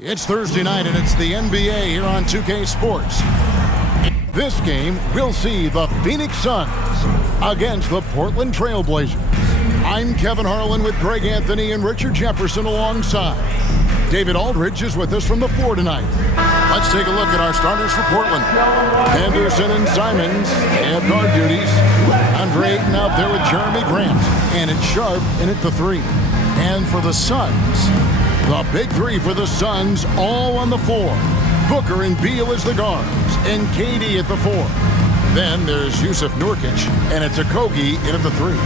It's Thursday night and it's the NBA here on 2K Sports. This game, we'll see the Phoenix Suns against the Portland Trail Blazers. I'm Kevin Harlan with Greg Anthony and Richard Jefferson alongside. David Aldridge is with us from the floor tonight. Let's take a look at our starters for Portland. Henderson and Simons have guard duties. Andre Ayton out there with Jeremy Grant. And it's Sharp in at the three. And for the Suns, the big three for the Suns all on the floor. Booker and Beal as the guards, and KD at the four. Then there's Yusuf Nurkic, and it's Okogie in at the three.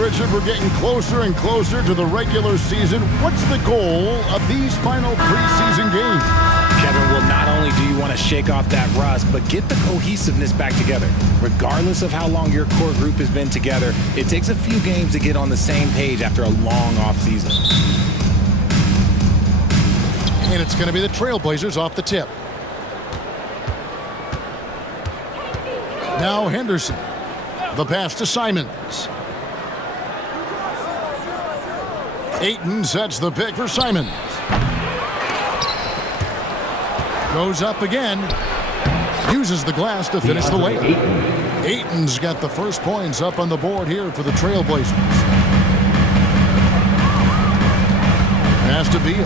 Richard, we're getting closer and closer to the regular season. What's the goal of these final preseason games? Kevin, well, not only do you want to shake off that rust, but get the cohesiveness back together. Regardless of how long your core group has been together, it takes a few games to get on the same page after a long offseason. And it's going to be the Trailblazers off the tip. Now Henderson. The pass to Simons. Ayton sets the pick for Simons. Goes up again. Uses the glass to finish the layup. Ayton's got the first points up on the board here for the Trailblazers. Pass to Beal.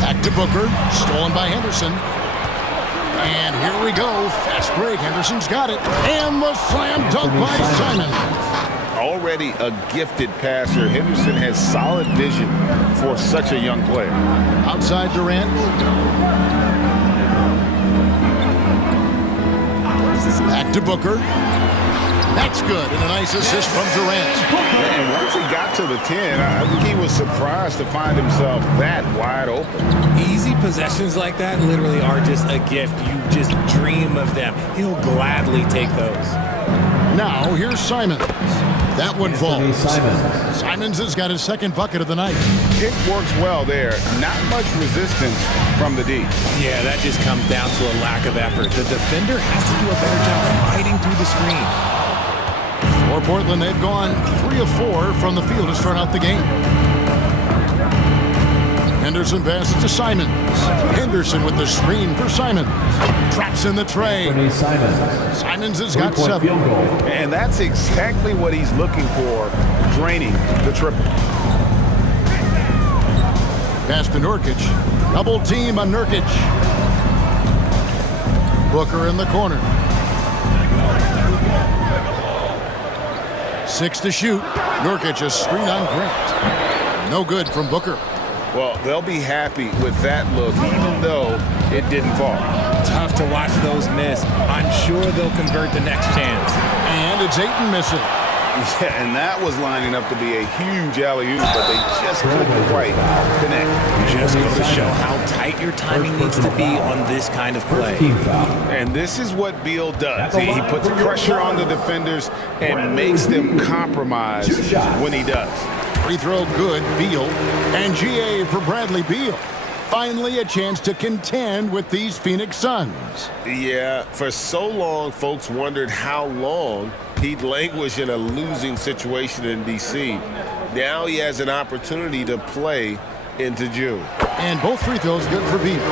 Back to Booker. Stolen by Henderson. And here we go. Fast break. Henderson's got it. And the slam dunk by Simons. Already a gifted passer, Henderson has solid vision for such a young player. Outside Durant. Back to Booker. That's good. And a nice assist from Durant. And once he got to the 10, I think he was surprised to find himself that wide open. Easy possessions like that literally are just a gift. You just dream of them. He'll gladly take those. Now here's Simons. That one falls. Simons has got his second bucket of the night. It works well there. Not much resistance from the D. Yeah, that just comes down to a lack of effort. The defender has to do a better job fighting through the screen. For Portland, they've gone 3 of 4 from the field to start out the game. Henderson passes to Simons. Henderson with the screen for Simons. Traps in the tray. Simons has got 7. And that's exactly what he's looking for, draining the triple. Pass to Nurkic. Double team on Nurkic. Booker in the corner. 6 to shoot. Nurkic a screen on Grant. No good from Booker. Well, they'll be happy with that look, even though it didn't fall. Tough to watch those miss. I'm sure they'll convert the next chance. And it's Ayton missing. Yeah, and that was lining up to be a huge alley-oop, but they just couldn't quite connect. Just goes to show how tight your timing needs to be on this kind of play. And this is what Beal does. He puts pressure on the defenders and makes them compromise when he does. Free throw good, Beal. And GA for Bradley Beal. Finally a chance to contend with these Phoenix Suns. Yeah, for so long, folks wondered how long he'd languish in a losing situation in D.C. Now he has an opportunity to play into June. And both free throws good for Beal.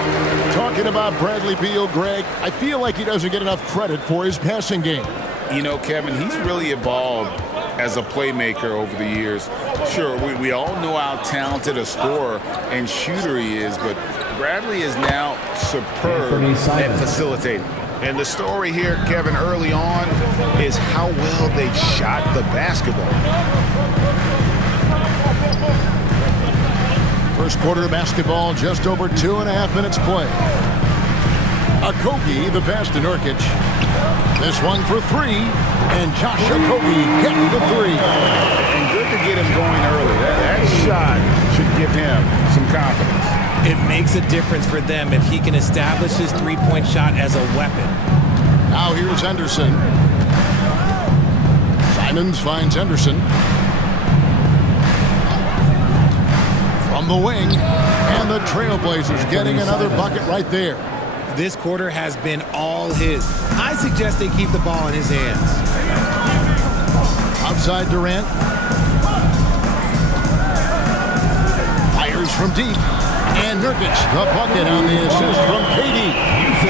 Talking about Bradley Beal, Greg, I feel like he doesn't get enough credit for his passing game. You know, Kevin, he's really evolved as a playmaker over the years. Sure, we all know how talented a scorer and shooter he is, but Bradley is now superb at facilitating. And the story here, Kevin, early on is how well they shot the basketball. First quarter of basketball, just over 2.5 minutes play. Okogie, the pass to Nurkic. This one for 3, and Josh Okogie gets the 3. And good to get him going early. That shot should give him some confidence. It makes a difference for them if he can establish his three-point shot as a weapon. Now here's Henderson. Simons finds Henderson. From the wing, and the Trailblazers getting another bucket right there. This quarter has been all his. I suggest they keep the ball in his hands. Outside Durant. Unloads from deep. And Nurkic, the bucket on the assist from KD.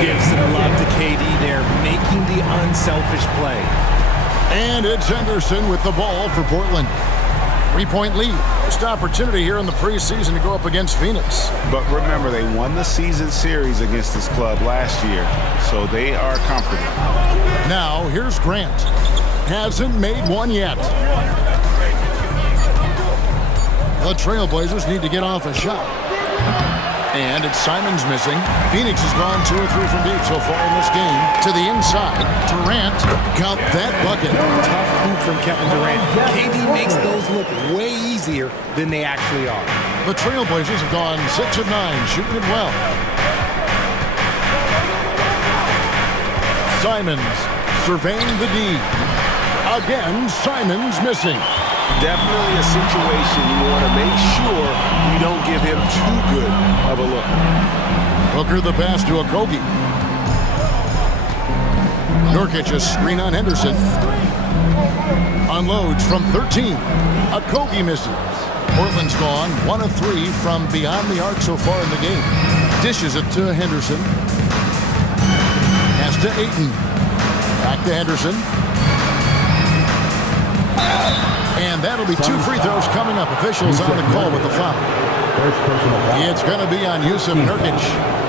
Give some love to KD there, making the unselfish play. And it's Henderson with the ball for Portland. 3-point lead. First opportunity here in the preseason to go up against Phoenix. But remember, they won the season series against this club last year, so they are comfortable. Now, here's Grant. Hasn't made one yet. The Trailblazers need to get off a shot. And it's Simons missing. Phoenix has gone 2 or 3 from deep so far in this game. To the inside. Durant, count that bucket. Tough hoop from Kevin Durant. KD makes those look way easier than they actually are. The Trailblazers have gone 6 of 9, shooting it well. Simons surveying the D. Again, Simons missing. Definitely a situation you want to make sure you don't give him too good of a look. Booker the pass to Okogie. Nurkic a screen on Henderson. Unloads from 13. Okogie misses. Portland's gone 1 of 3 from beyond the arc so far in the game. Dishes it to Henderson. Pass to Ayton. Back to Henderson. And that'll be 2 free throws coming up. Officials on the call with the foul. It's going to be on Yusuf Nurkic.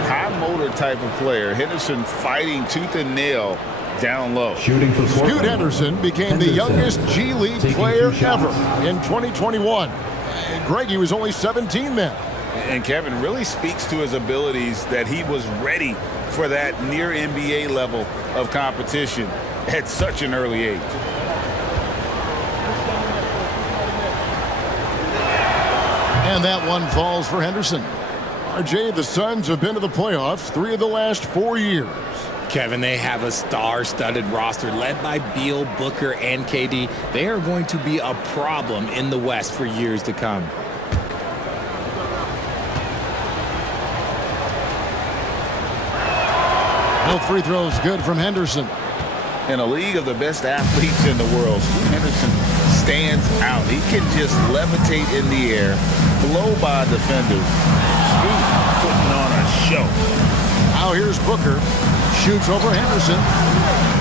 High motor type of player. Henderson fighting tooth and nail down low. Shooting for Scoot Henderson became the youngest G League player ever in 2021. Greg, he was only 17 then. And Kevin really speaks to his abilities that he was ready for that near NBA level of competition at such an early age. And that one falls for Henderson. RJ, the Suns have been to the playoffs 3 of the last 4 years. Kevin, they have a star-studded roster led by Beal, Booker, and KD. They are going to be a problem in the West for years to come. Both free throws good from Henderson. In a league of the best athletes in the world, Scoot Henderson stands out. He can just levitate in the air, blow by defenders. Scoot putting on a show. Now here's Booker. Shoots over Henderson.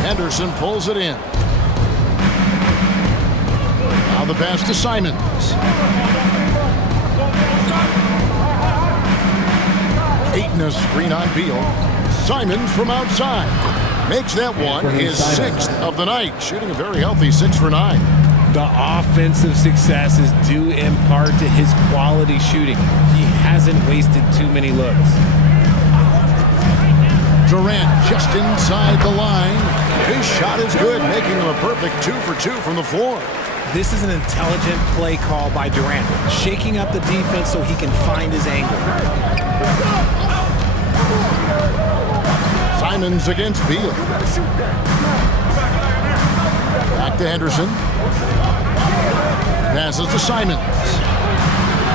Henderson pulls it in. Now the pass to Simons. Ayton a screen on Beal. Simons from outside. Makes that one his 6th of the night. Shooting a very healthy 6 for 9. The offensive success is due in part to his quality shooting. He hasn't wasted too many looks. Durant just inside the line. His shot is good, making him a perfect 2 for 2 from the floor. This is an intelligent play call by Durant, shaking up the defense so he can find his angle. Simons against Beal. Back to Henderson. Passes to Simons.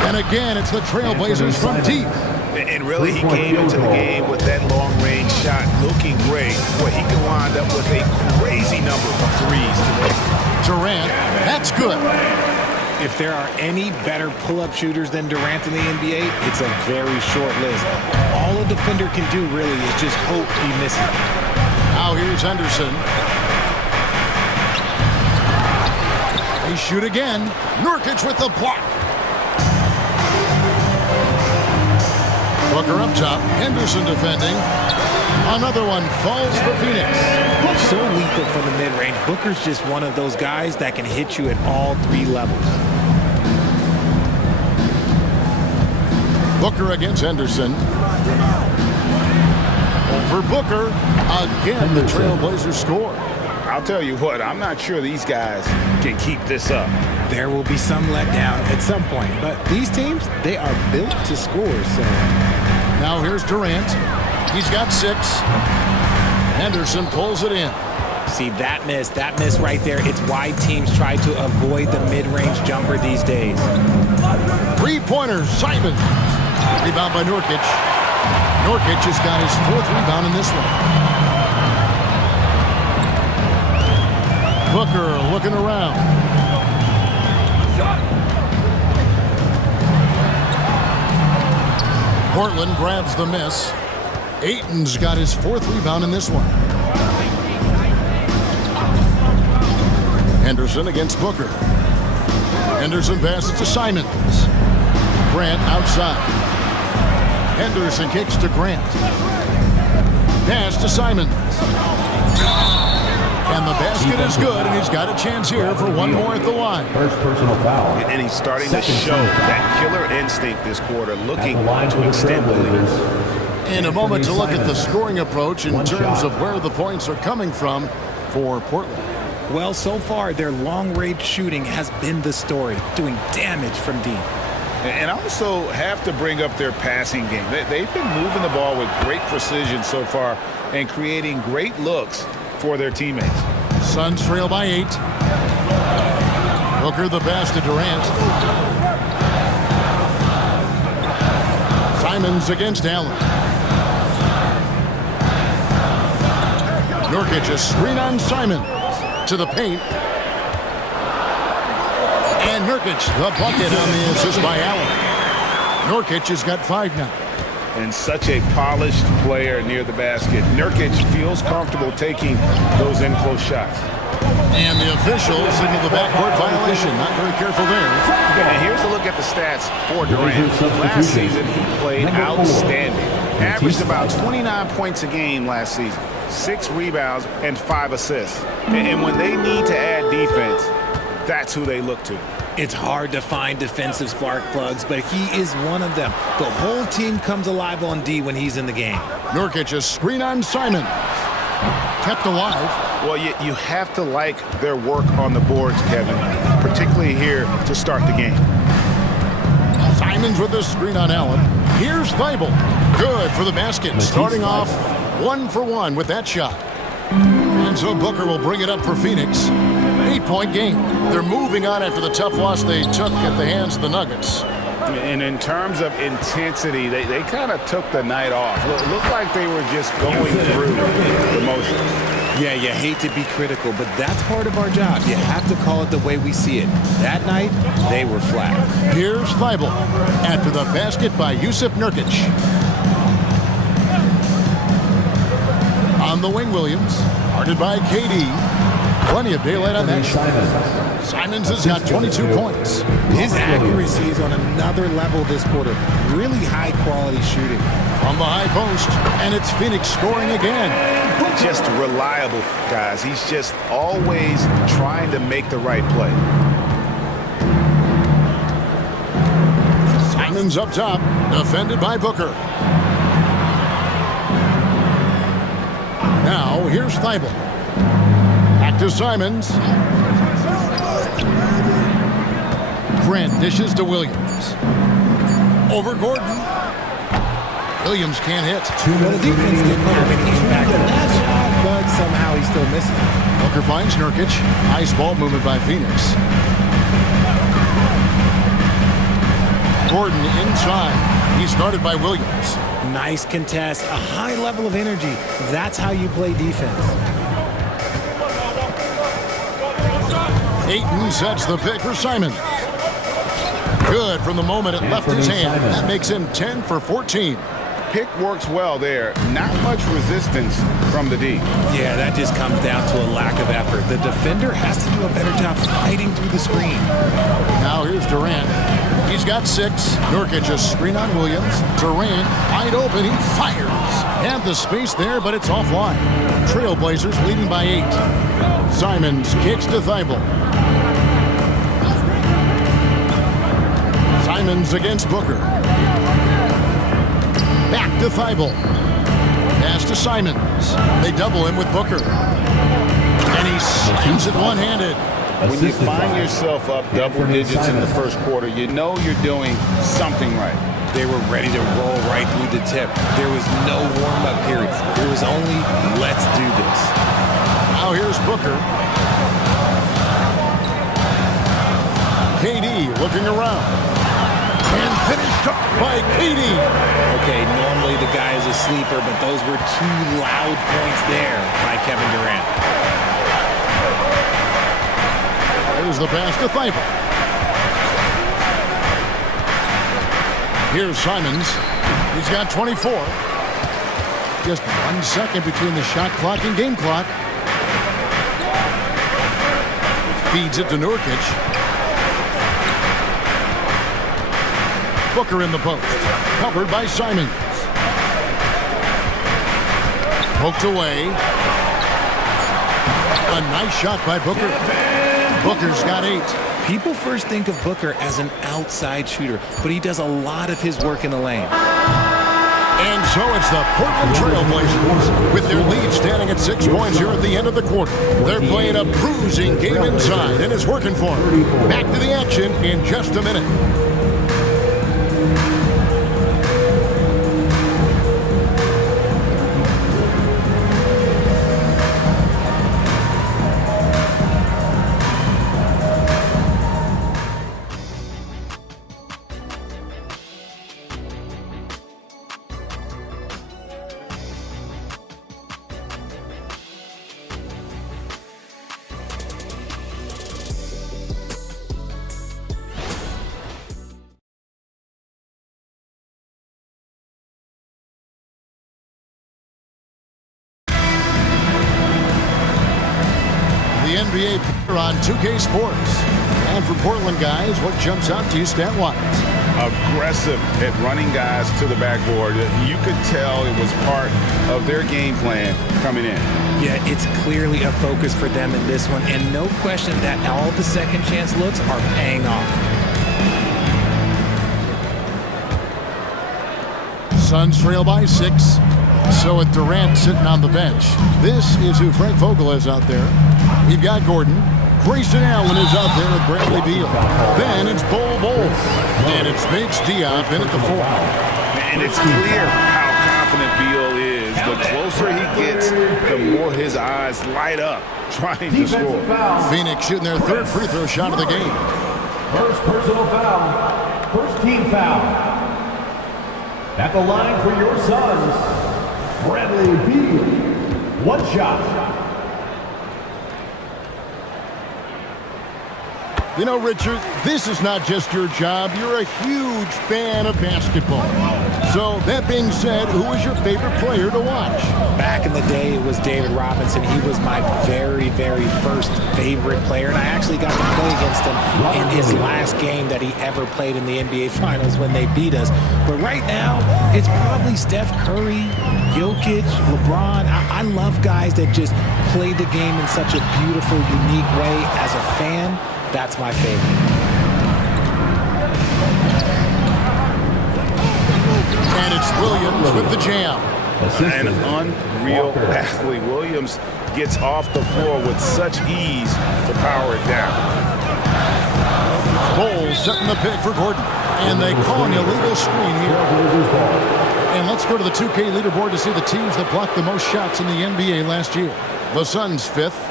And again, it's the Trailblazers from deep. And really, he came into the game with that long-range shot looking great. Boy, he can wind up with a crazy number of threes today. Durant, that's good. If there are any better pull-up shooters than Durant in the NBA, it's a very short list. All a defender can do, really, is just hope he misses. Now here's Henderson. They shoot again. Nurkic with the block. Booker up top. Henderson defending. Another one falls for Phoenix. So lethal from the mid-range. Booker's just one of those guys that can hit you at all 3 levels. Booker against Henderson. Over Booker. Again, the Trailblazers score. I'll tell you what, I'm not sure these guys can keep this up. There will be some letdown at some point, but these teams, they are built to score. So now here's Durant. He's got 6. Henderson pulls it in. See that miss right there. It's why teams try to avoid the mid-range jumper these days. 3-pointer, Simons. Rebound by Nurkic. Nurkic has got his 4th rebound in this one. Booker looking around. Portland grabs the miss. Ayton's got his 4th rebound in this one. Henderson against Booker. Henderson passes to Simons. Grant outside. Henderson kicks to Grant. Pass to Simons. And the basket is good, and he's got a chance here for one more at the line. First personal foul. And he's starting to show that killer instinct this quarter, looking to extend the lead. In a moment to look at the scoring approach in terms of where the points are coming from for Portland. Well, so far, their long-range shooting has been the story, doing damage from deep. And I also have to bring up their passing game. They've been moving the ball with great precision so far and creating great looks for their teammates. Suns trail by 8. Booker the pass to Durant. Simons against Allen. Nurkic a screen on Simons to the paint. And Nurkic the bucket on the assist by Allen. Nurkic has got 5 now. And such a polished player near the basket. Nurkic feels comfortable taking those in-close shots. And the officials signal the backcourt violation. Not very careful there. And here's a look at the stats for Durant. Last season, he played outstanding. Averaged about 29 points a game last season. 6 rebounds and 5 assists. And when they need to add defense, that's who they look to. It's hard to find defensive spark plugs, but he is one of them. The whole team comes alive on D when he's in the game. Nurkic a screen on Simons. Kept alive. Well, you have to like their work on the boards, Kevin, particularly here to start the game. Simons with the screen on Allen. Here's Thibault. Good for the basket. Starting off 1 for 1 with that shot. And so Booker will bring it up for Phoenix. 8-point game. They're moving on after the tough loss they took at the hands of the Nuggets. And in terms of intensity, they kind of took the night off. It looked like they were just going through the motions. Yeah, you hate to be critical, but that's part of our job. You have to call it the way we see it. That night, they were flat. Here's Thibault after the basket by Jusuf Nurkic. On the wing, Williams. Guarded by KD. Plenty of daylight on that shot. Simons has got 22 points. His accuracy is on another level this quarter. Really high-quality shooting. From the high post, and it's Phoenix scoring again. Just reliable, guys. He's just always trying to make the right play. Simons up top, defended by Booker. Now, here's Thibault. Back to Simons. Grant dishes to Williams. Over Gordon. Williams can't hit. Well, the defense didn't have any impact on that shot, but somehow he still misses it. Booker finds Nurkic. Nice ball movement by Phoenix. Gordon inside. He's guarded by Williams. Nice contest, a high level of energy. That's how you play defense. Ayton sets the pick for Simons. Good from the moment it left his hand. That makes him 10 for 14. Pick works well there. Not much resistance from the D. Yeah, that just comes down to a lack of effort. The defender has to do a better job fighting through the screen. Now here's Durant. He's got 6. Nurkic a screen on Williams. Durant wide open. He fires. Had the space there, but it's offline. Trailblazers leading by 8. Simons kicks to Thibault. Simons against Booker. Back to Thibault. Pass to Simons. They double him with Booker. And he slams it one-handed. When you find yourself up double digits in the first quarter, you know you're doing something right. They were ready to roll right through the tip. There was no warm-up period. There was only, let's do this. Now here's Booker. KD looking around. And finished off by KD. Okay, normally the guy is a sleeper, but those were 2 loud points there by Kevin Durant. There's the pass to Thibault. Here's Simons. He's got 24. Just 1 second between the shot clock and game clock. Feeds it to Nurkic. Booker in the post. Covered by Simons. Poked away. A nice shot by Booker. Booker's got 8. People first think of Booker as an outside shooter, but he does a lot of his work in the lane. And so it's the Portland Trailblazers with their lead standing at 6 points here at the end of the quarter. They're playing a bruising game inside, and it's working for them. Back to the action in just a minute. The NBA on 2K Sports. And for Portland guys, what jumps out to you stat-wise? Aggressive at running guys to the backboard. You could tell it was part of their game plan coming in. Yeah, it's clearly a focus for them in this one, and no question that all the second chance looks are paying off. Suns trail by 6. So with Durant sitting on the bench, this is who Frank Vogel is out there. We've got Gordon. Grayson Allen is out there with Bradley Beal. Then it's Bol Bol. And it's Bates Diop in at the 4. And it's clear how confident Beal is. The closer he gets, the more his eyes light up trying to score. Phoenix shooting their 3rd free throw shot of the game. First personal foul. First team foul. At the line for your Suns, Bradley Beal. 1 shot. You know, Richard, this is not just your job. You're a huge fan of basketball. So, that being said, who was your favorite player to watch? Back in the day, it was David Robinson. He was my very, very first favorite player, and I actually got to play against him in his last game that he ever played in the NBA Finals when they beat us. But right now, it's probably Steph Curry, Jokic, LeBron. I love guys that just play the game in such a beautiful, unique way. As a fan, that's my favorite. And it's Williams with the jam. An unreal athlete. Williams gets off the floor with such ease to power it down. Bol setting the pick for Gordon. And they call an illegal screen here. And let's go to the 2K leaderboard to see the teams that blocked the most shots in the NBA last year. The Suns 5th.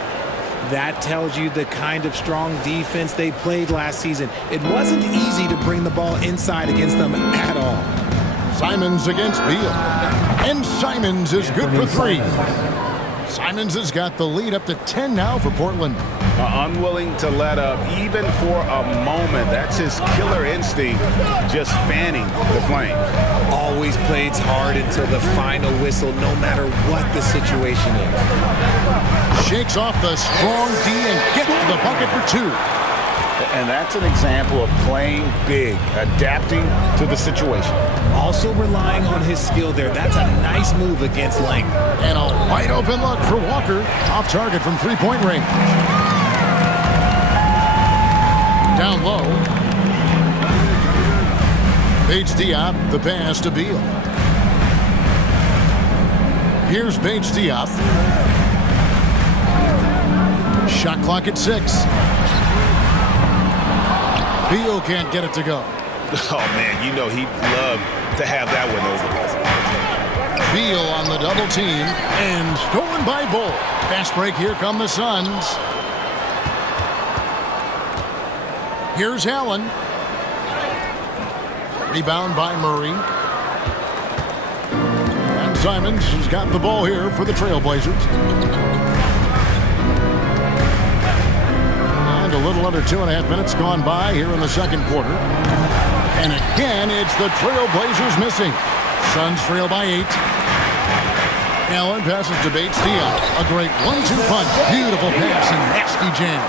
That tells you the kind of strong defense they played last season. It wasn't easy to bring the ball inside against them at all. Simons against Beal. And Simons is good for 3. Simons has got the lead up to 10 now for Portland. Unwilling to let up even for a moment. That's his killer instinct, just fanning the flame. Always plays hard until the final whistle, no matter what the situation is. Shakes off the strong D and gets to the bucket for 2. And that's an example of playing big, adapting to the situation. Also relying on his skill there. That's a nice move against length. And a wide open look for Walker. Off target from 3-point range. Down low. Bates Diop, the pass to Beal. Here's Bates Diop. Shot clock at 6. Beal can't get it to go. Oh, man, you know he'd love to have that one over. Beal on the double team and stolen by Bol. Fast break, here come the Suns. Here's Allen. Rebound by Murray. And Simons has got the ball here for the Trailblazers. And a little under 2.5 minutes gone by here in the second quarter. And again, it's the Trailblazers missing. Suns trail by 8. Allen passes to Bates Diop. A great 1-2 punch. Beautiful pass and nasty jam.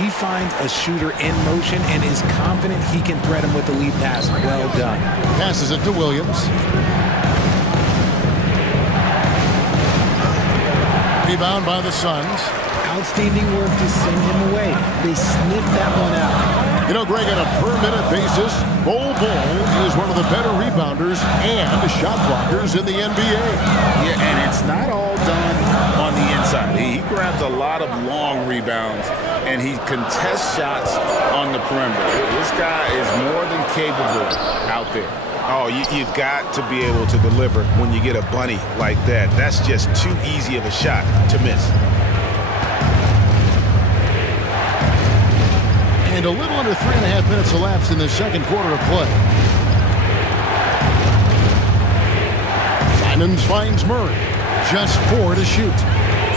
He finds a shooter in motion and is confident he can thread him with the lead pass. Well done. Passes it to Williams. Rebound by the Suns. Outstanding work to send him away. They sniffed that one out. You know, Greg, on a per-minute basis, Bol is one of the better rebounders and shot blockers in the NBA. Yeah, and it's not all done on the inside. He grabs a lot of long rebounds, and he contests shots on the perimeter. This guy is more than capable out there. Oh, you've got to be able to deliver when you get a bunny like that. That's just too easy of a shot to miss. And a little under 3.5 minutes elapsed in the second quarter of play. Simons finds Murray. Just 4 to shoot.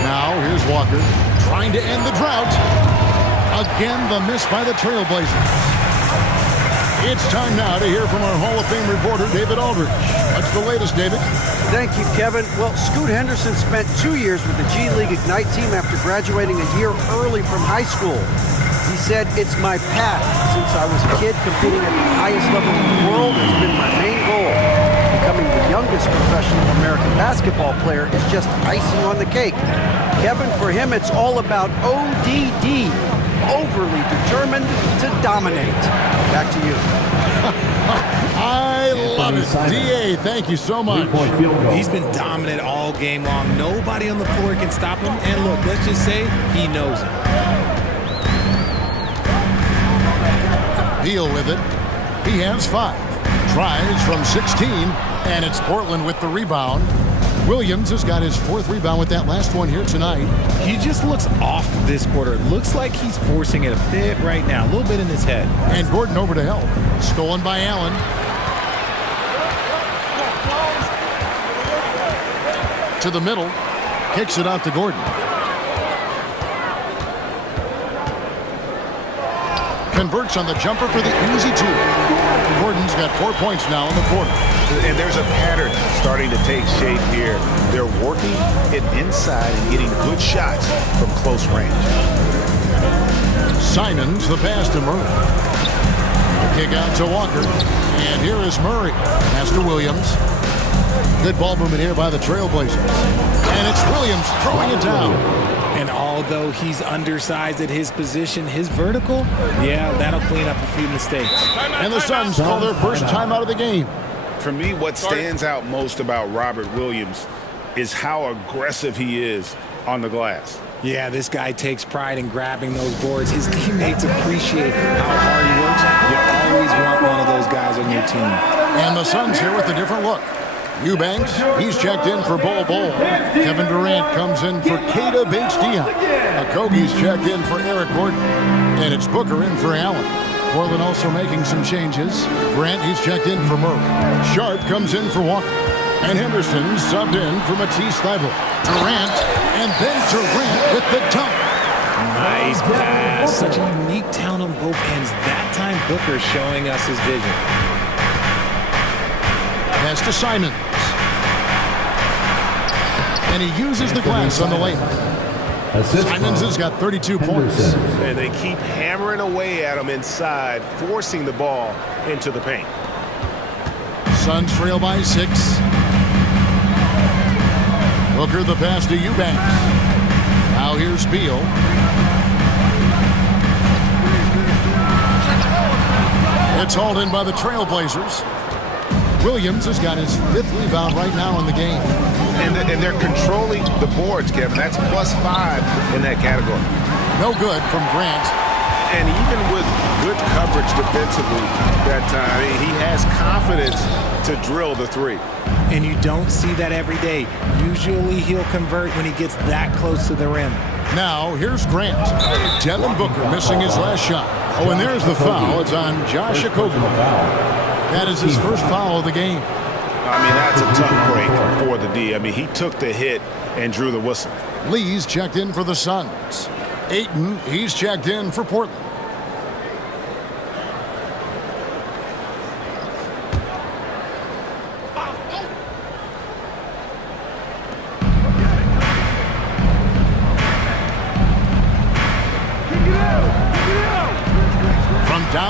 Now here's Walker trying to end the drought. Again, the miss by the Trailblazers. It's time now to hear from our Hall of Fame reporter, David Aldridge. What's the latest, David? Thank you, Kevin. Well, Scoot Henderson spent 2 years with the G League Ignite team after graduating a year early from high school. He said, "It's my path. Since I was a kid, competing at the highest level in the world has been my main goal. Becoming the youngest professional American basketball player is just icing on the cake." Kevin, for him, it's all about ODD. Overly determined to dominate. Back to you. I love it. DA, thank you so much. He's been dominant all game long. Nobody on the floor can stop him. And look, let's just say he knows it. Beal with it. He has 5. Tries from 16, and it's Portland with the rebound. Williams has got his 4th rebound with that last one here tonight. He just looks off this quarter. Looks like he's forcing it a bit right now, a little bit in his head. And Gordon over to help. Stolen by Allen. To the middle. Kicks it out to Gordon. Converts on the jumper for the easy 2. Gordon's got 4 points now in the quarter. And there's a pattern starting to take shape here. They're working it inside and getting good shots from close range. Simons, the pass to Murray. The kick out to Walker. And here is Murray. Pass to Williams. Good ball movement here by the Trailblazers. And it's Williams throwing it down. And although he's undersized at his position, his vertical, yeah, that'll clean up a few mistakes. And the Suns call their first time out of the game. For me, what stands out most about Robert Williams is how aggressive he is on the glass. Yeah, this guy takes pride in grabbing those boards. His teammates appreciate how hard he works. You always want one of those guys on your team. And the Suns here with a different look. Eubanks, he's checked in for Bol. Kevin Durant comes in for Keita Bates-Diop. Okogie's checked in for Eric Gordon. And it's Booker in for Allen. Portland also making some changes. Grant, he's checked in for Murray. Sharp comes in for Walker. And Henderson subbed in for Matisse Thybulle. Durant, and then Durant with the dunk. Nice pass. Such a unique talent on both ends. That time, Booker showing us his vision. Pass to Simons. And he uses the glass on the lane. Simons has got 32 points. And they keep hammering away at him inside, forcing the ball into the paint. Suns trail by 6. Booker the pass to Eubanks. Now here's Beal. It's hauled in by the Trailblazers. Williams has got his 5th rebound right now in the game. And they're controlling the boards, Kevin. That's +5 in that category. No good from Grant. And even with good coverage defensively that time, he has confidence to drill the 3. And you don't see that every day. Usually he'll convert when he gets that close to the rim. Now, here's Grant. Devin Booker missing his last shot. Oh, and there's the foul. It's on Josh Okogie. That is his first foul of the game. I mean, that's a tough break for the D. I mean, he took the hit and drew the whistle. Lee's checked in for the Suns. Ayton, he's checked in for Portland.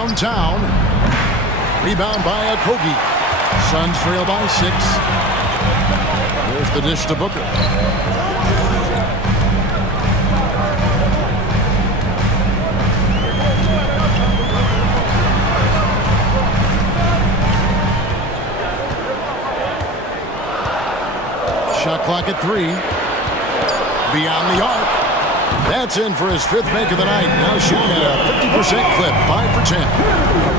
downtown. Rebound by Okogie. Suns trail by 6. There's the dish to Booker. Shot clock at 3. Beyond the arc. That's in for his 5th make of the night. Now shooting at a 50% clip, 5 for 10. A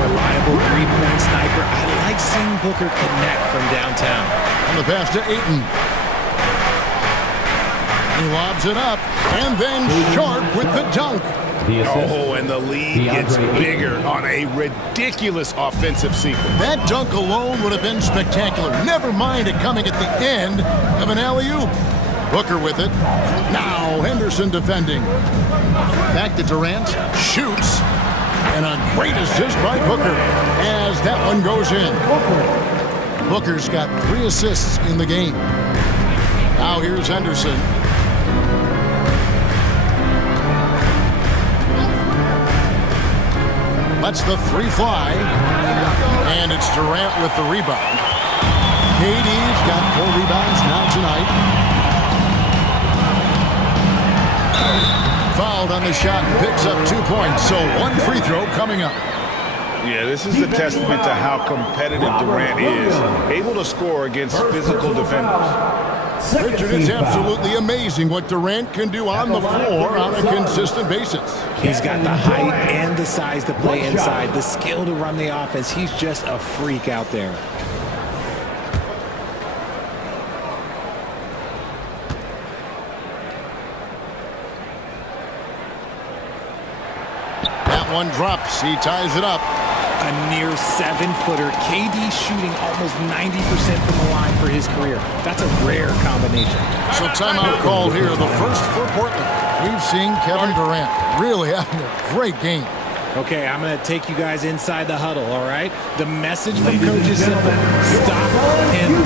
reliable three-point sniper. I like seeing Booker connect from downtown. On the pass to Ayton. He lobs it up, and then Sharp with the dunk. Oh, and the lead gets bigger on a ridiculous offensive sequence. That dunk alone would have been spectacular. Never mind it coming at the end of an alley-oop. Booker with it. Now Henderson defending. Back to Durant. Shoots. And a great assist by Booker as that one goes in. Booker's got 3 assists in the game. Now here's Henderson. Lets the 3 fly. And it's Durant with the rebound. KD's got 4 rebounds now tonight. Fouled on the shot and picks up 2 points. So 1 free throw coming up. Yeah, this is a testament to how competitive Durant is. Able to score against physical defenders. Richard, it's absolutely amazing what Durant can do on the floor on a consistent basis. He's got the height and the size to play inside, the skill to run the offense. He's just a freak out there. That one drops. He ties it up. A near 7-footer. KD shooting almost 90% from the line for his career. That's a rare combination. So timeout called here. The first for Portland. We've seen Kevin Durant really having a great game. Okay, I'm going to take you guys inside the huddle, all right? The message from coach is simple. Stop him.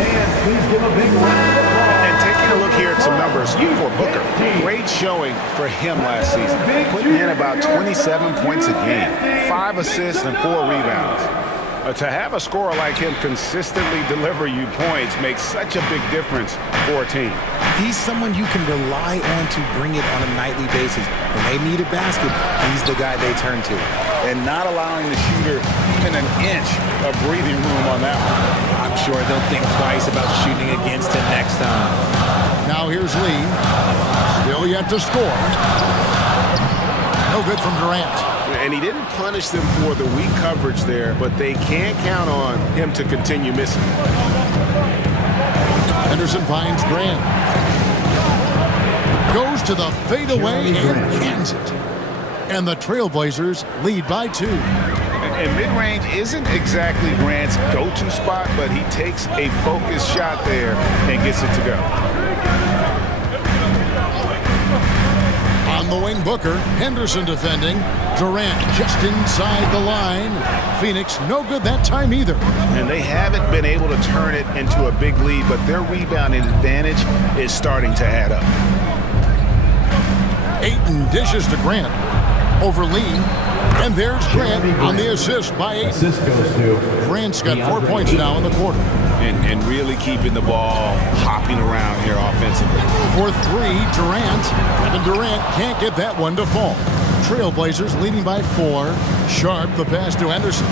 And please give a big round of applause. And taking a look here at some numbers for Booker. Great showing for him last season. Putting in about 27 points a game, 5 assists and 4 rebounds. To have a scorer like him consistently deliver you points makes such a big difference for a team. He's someone you can rely on to bring it on a nightly basis. When they need a basket, he's the guy they turn to. And not allowing the shooter even an inch of breathing room on that one. I'm sure they'll think twice about shooting against him next time. Now here's Lee. Still yet to score. No good from Durant. And he didn't punish them for the weak coverage there, but they can't count on him to continue missing. Henderson finds Grant. Goes to the fadeaway and cans it. And the Trailblazers lead by 2. And mid-range isn't exactly Grant's go-to spot, but he takes a focused shot there and gets it to go. On the wing, Booker. Henderson defending. Durant just inside the line. Phoenix no good that time either. And they haven't been able to turn it into a big lead, but their rebounding advantage is starting to add up. Ayton dishes to Grant. Over Lee. And there's Grant on the assist by Ayton. Assist goes to Grant's got 4 points now in the quarter. And really keeping the ball hopping around here offensively. For 3, Durant. And Durant can't get that one to fall. Trailblazers leading by 4. Sharp the pass to Henderson.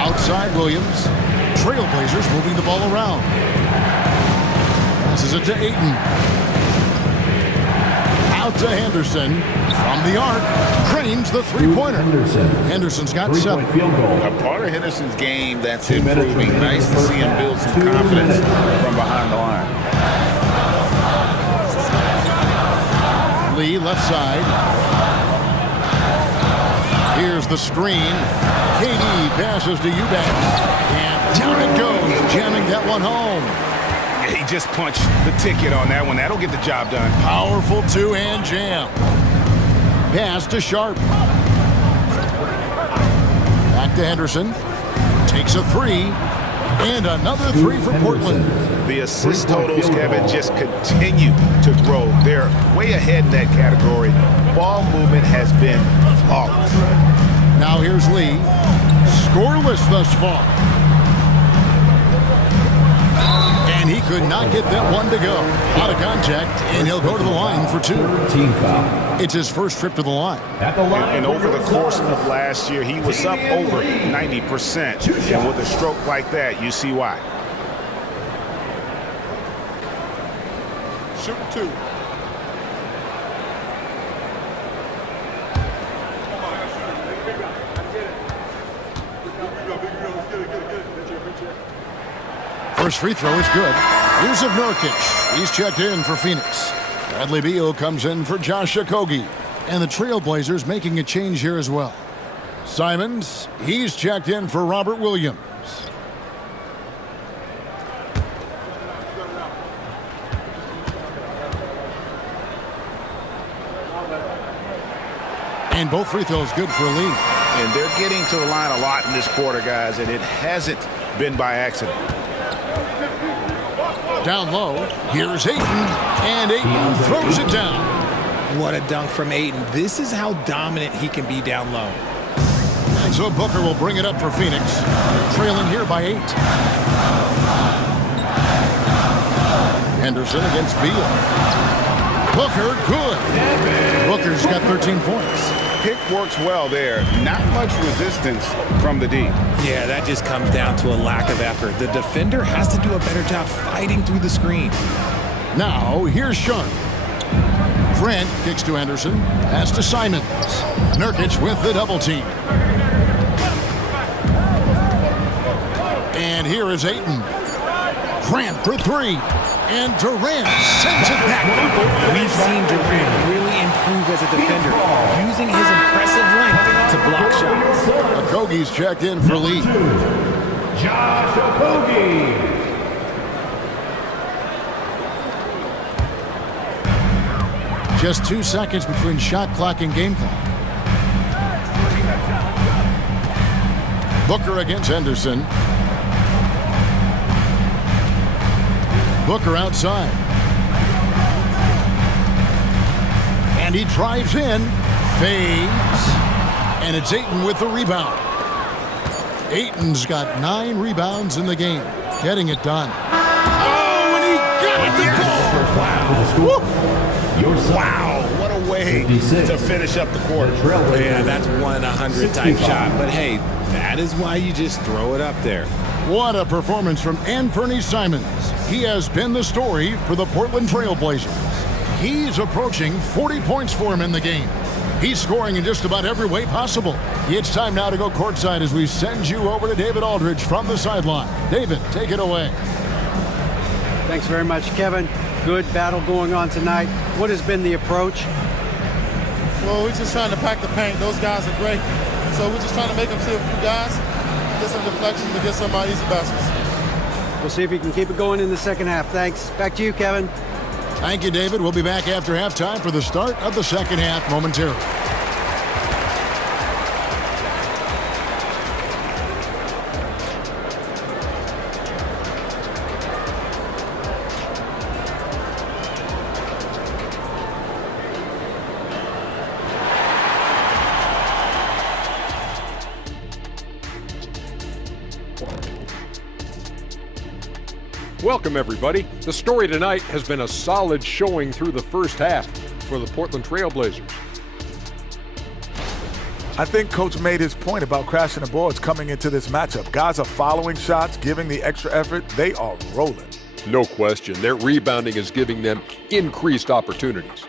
Outside Williams. Trailblazers moving the ball around. Passes it to Ayton. Out to Henderson. From the arc. Cranes the 3-pointer. Henderson's got 7. Field goal. A part of Henderson's game that's improving. Nice to see him build some confidence from behind the line. Lee left side. Here's the screen. KD passes to Eubanks. And down it goes, jamming that one home. He just punched the ticket on that one. That'll get the job done. Powerful 2-hand jam. Pass to Sharp. Back to Henderson. Takes a 3. And another three for Portland. The assist totals, Kevin, just continue to grow. They're way ahead in that category. Ball movement has been flawless. Now here's Lee. Scoreless thus far. And he could not get that one to go. Out of contact, and he'll go to the line for two. Team foul. It's his first trip to the line. At the line And for over your the course Suns, of last year, he was up over 90%. And with a stroke like that, you see why. Shoot two. First free throw is good. Here's of Nurkic. He's checked in for Phoenix. Bradley Beal comes in for Josh Okogie. And the Trailblazers making a change here as well. Simons, he's checked in for Robert Williams. And both free throws good for Lee. And they're getting to the line a lot in this quarter, guys, and it hasn't been by accident. Down low, here's Ayton, and Ayton throws it down. What a dunk from Ayton. This is how dominant he can be down low. And so Booker will bring it up for Phoenix, trailing here by 8. Henderson against Beal. Booker, good. Booker's got 13 points. Pick works well there. Not much resistance from the D. Yeah, that just comes down to a lack of effort. The defender has to do a better job fighting through the screen. Now, here's Sean. Grant kicks to Henderson. Pass to Simons. Nurkic with the double team. And here is Ayton. Grant for three. And Durant sends it back. We've seen Durant really improve as a defender, using his impressive length to block shots. Okogie's checked in for Lee. Josh Okogie. Just 2 seconds between shot clock and game clock. Booker against Henderson. Booker outside. And he drives in, fades, and it's Ayton with the rebound. Ayton's got 9 rebounds in the game, getting it done. Oh, and he got it to go! Wow, what a way to finish up the quarter. Yeah, that's 1-100 type shot. But hey, that is why you just throw it up there. What a performance from Anthony Simons. He has been the story for the Portland Trailblazers. He's approaching 40 points for him in the game. He's scoring in just about every way possible. It's time now to go courtside as we send you over to David Aldridge from the sideline. David, take it away. Thanks very much, Kevin. Good battle going on tonight. What has been the approach? Well, we're just trying to pack the paint. Those guys are great. So we're just trying to make them see a few guys, get some deflections, to get some easy baskets. We'll see if you can keep it going in the second half. Thanks. Back to you, Kevin. Thank you, David. We'll be back after halftime for the start of the second half momentarily. Welcome, everybody. The story tonight has been a solid showing through the first half for the Portland Trailblazers. I think Coach made his point about crashing the boards coming into this matchup. Guys are following shots, giving the extra effort. They are rolling. No question, their rebounding is giving them increased opportunities.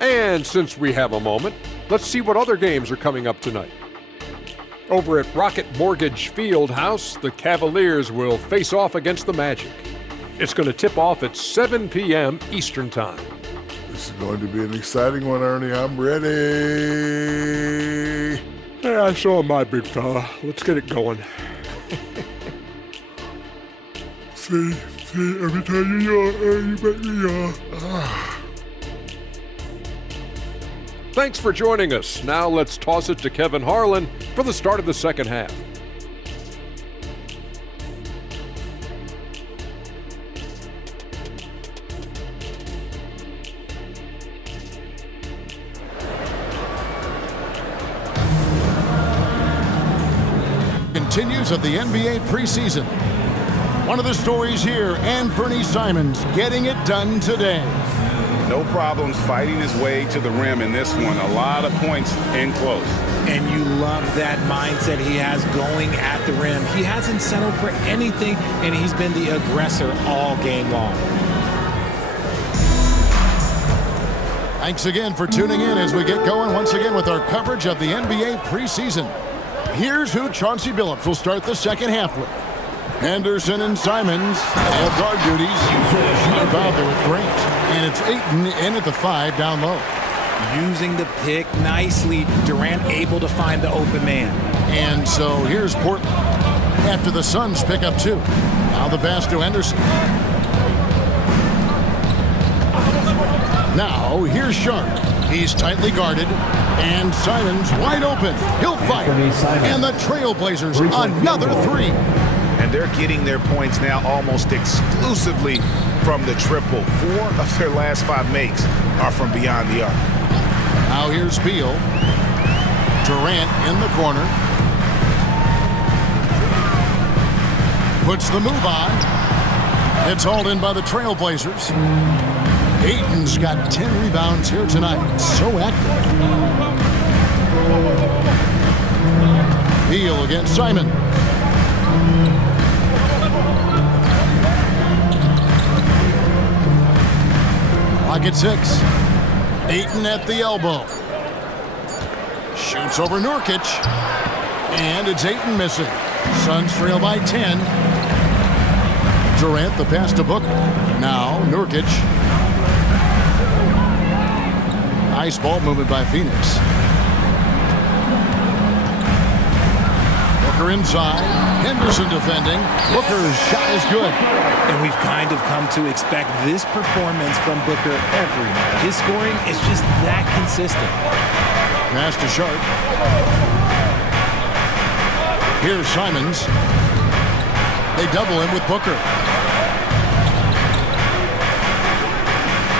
And since we have a moment, let's see what other games are coming up tonight. Over at Rocket Mortgage Fieldhouse, the Cavaliers will face off against the Magic. It's going to tip off at 7 p.m. Eastern Time. This is going to be an exciting one, Ernie. I'm ready. Yeah, so am I, big fella. Let's get it going. See, every time you yawn, you make me yawn. Thanks for joining us. Now let's toss it to Kevin Harlan for the start of the second half. Continues of the NBA preseason. One of the stories here, Anthony Simons getting it done today. No problems fighting his way to the rim in this one. A lot of points in close. And you love that mindset he has going at the rim. He hasn't settled for anything, and he's been the aggressor all game long. Thanks again for tuning in as we get going once again with our coverage of the NBA preseason. Here's who Chauncey Billups will start the second half with. Henderson and Simons have guard duties. Sharp out there with Grant. And it's Ayton in at the 5 down low. Using the pick nicely, Durant able to find the open man. And so here's Portland after the Suns pick up 2. Now the pass to Henderson. Now here's Sharp. He's tightly guarded. And Simons wide open. He'll fire. And the Trailblazers another 3. And they're getting their points now almost exclusively from the triple. 4 of their last 5 makes are from beyond the arc. Now here's Beal. Durant in the corner. Puts the move on. It's hauled in by the Trailblazers. Ayton's got 10 rebounds here tonight. So active. Beal against Simon. Clock at 6. Ayton at the elbow. Shoots over Nurkic. And it's Ayton missing. Suns trail by 10. Durant the pass to Booker. Now Nurkic. Nice ball movement by Phoenix. Booker inside. Henderson defending. Booker's shot is good. And we've kind of come to expect this performance from Booker every night. His scoring is just that consistent. Pass to Sharp. Here's Simons. They double him with Booker.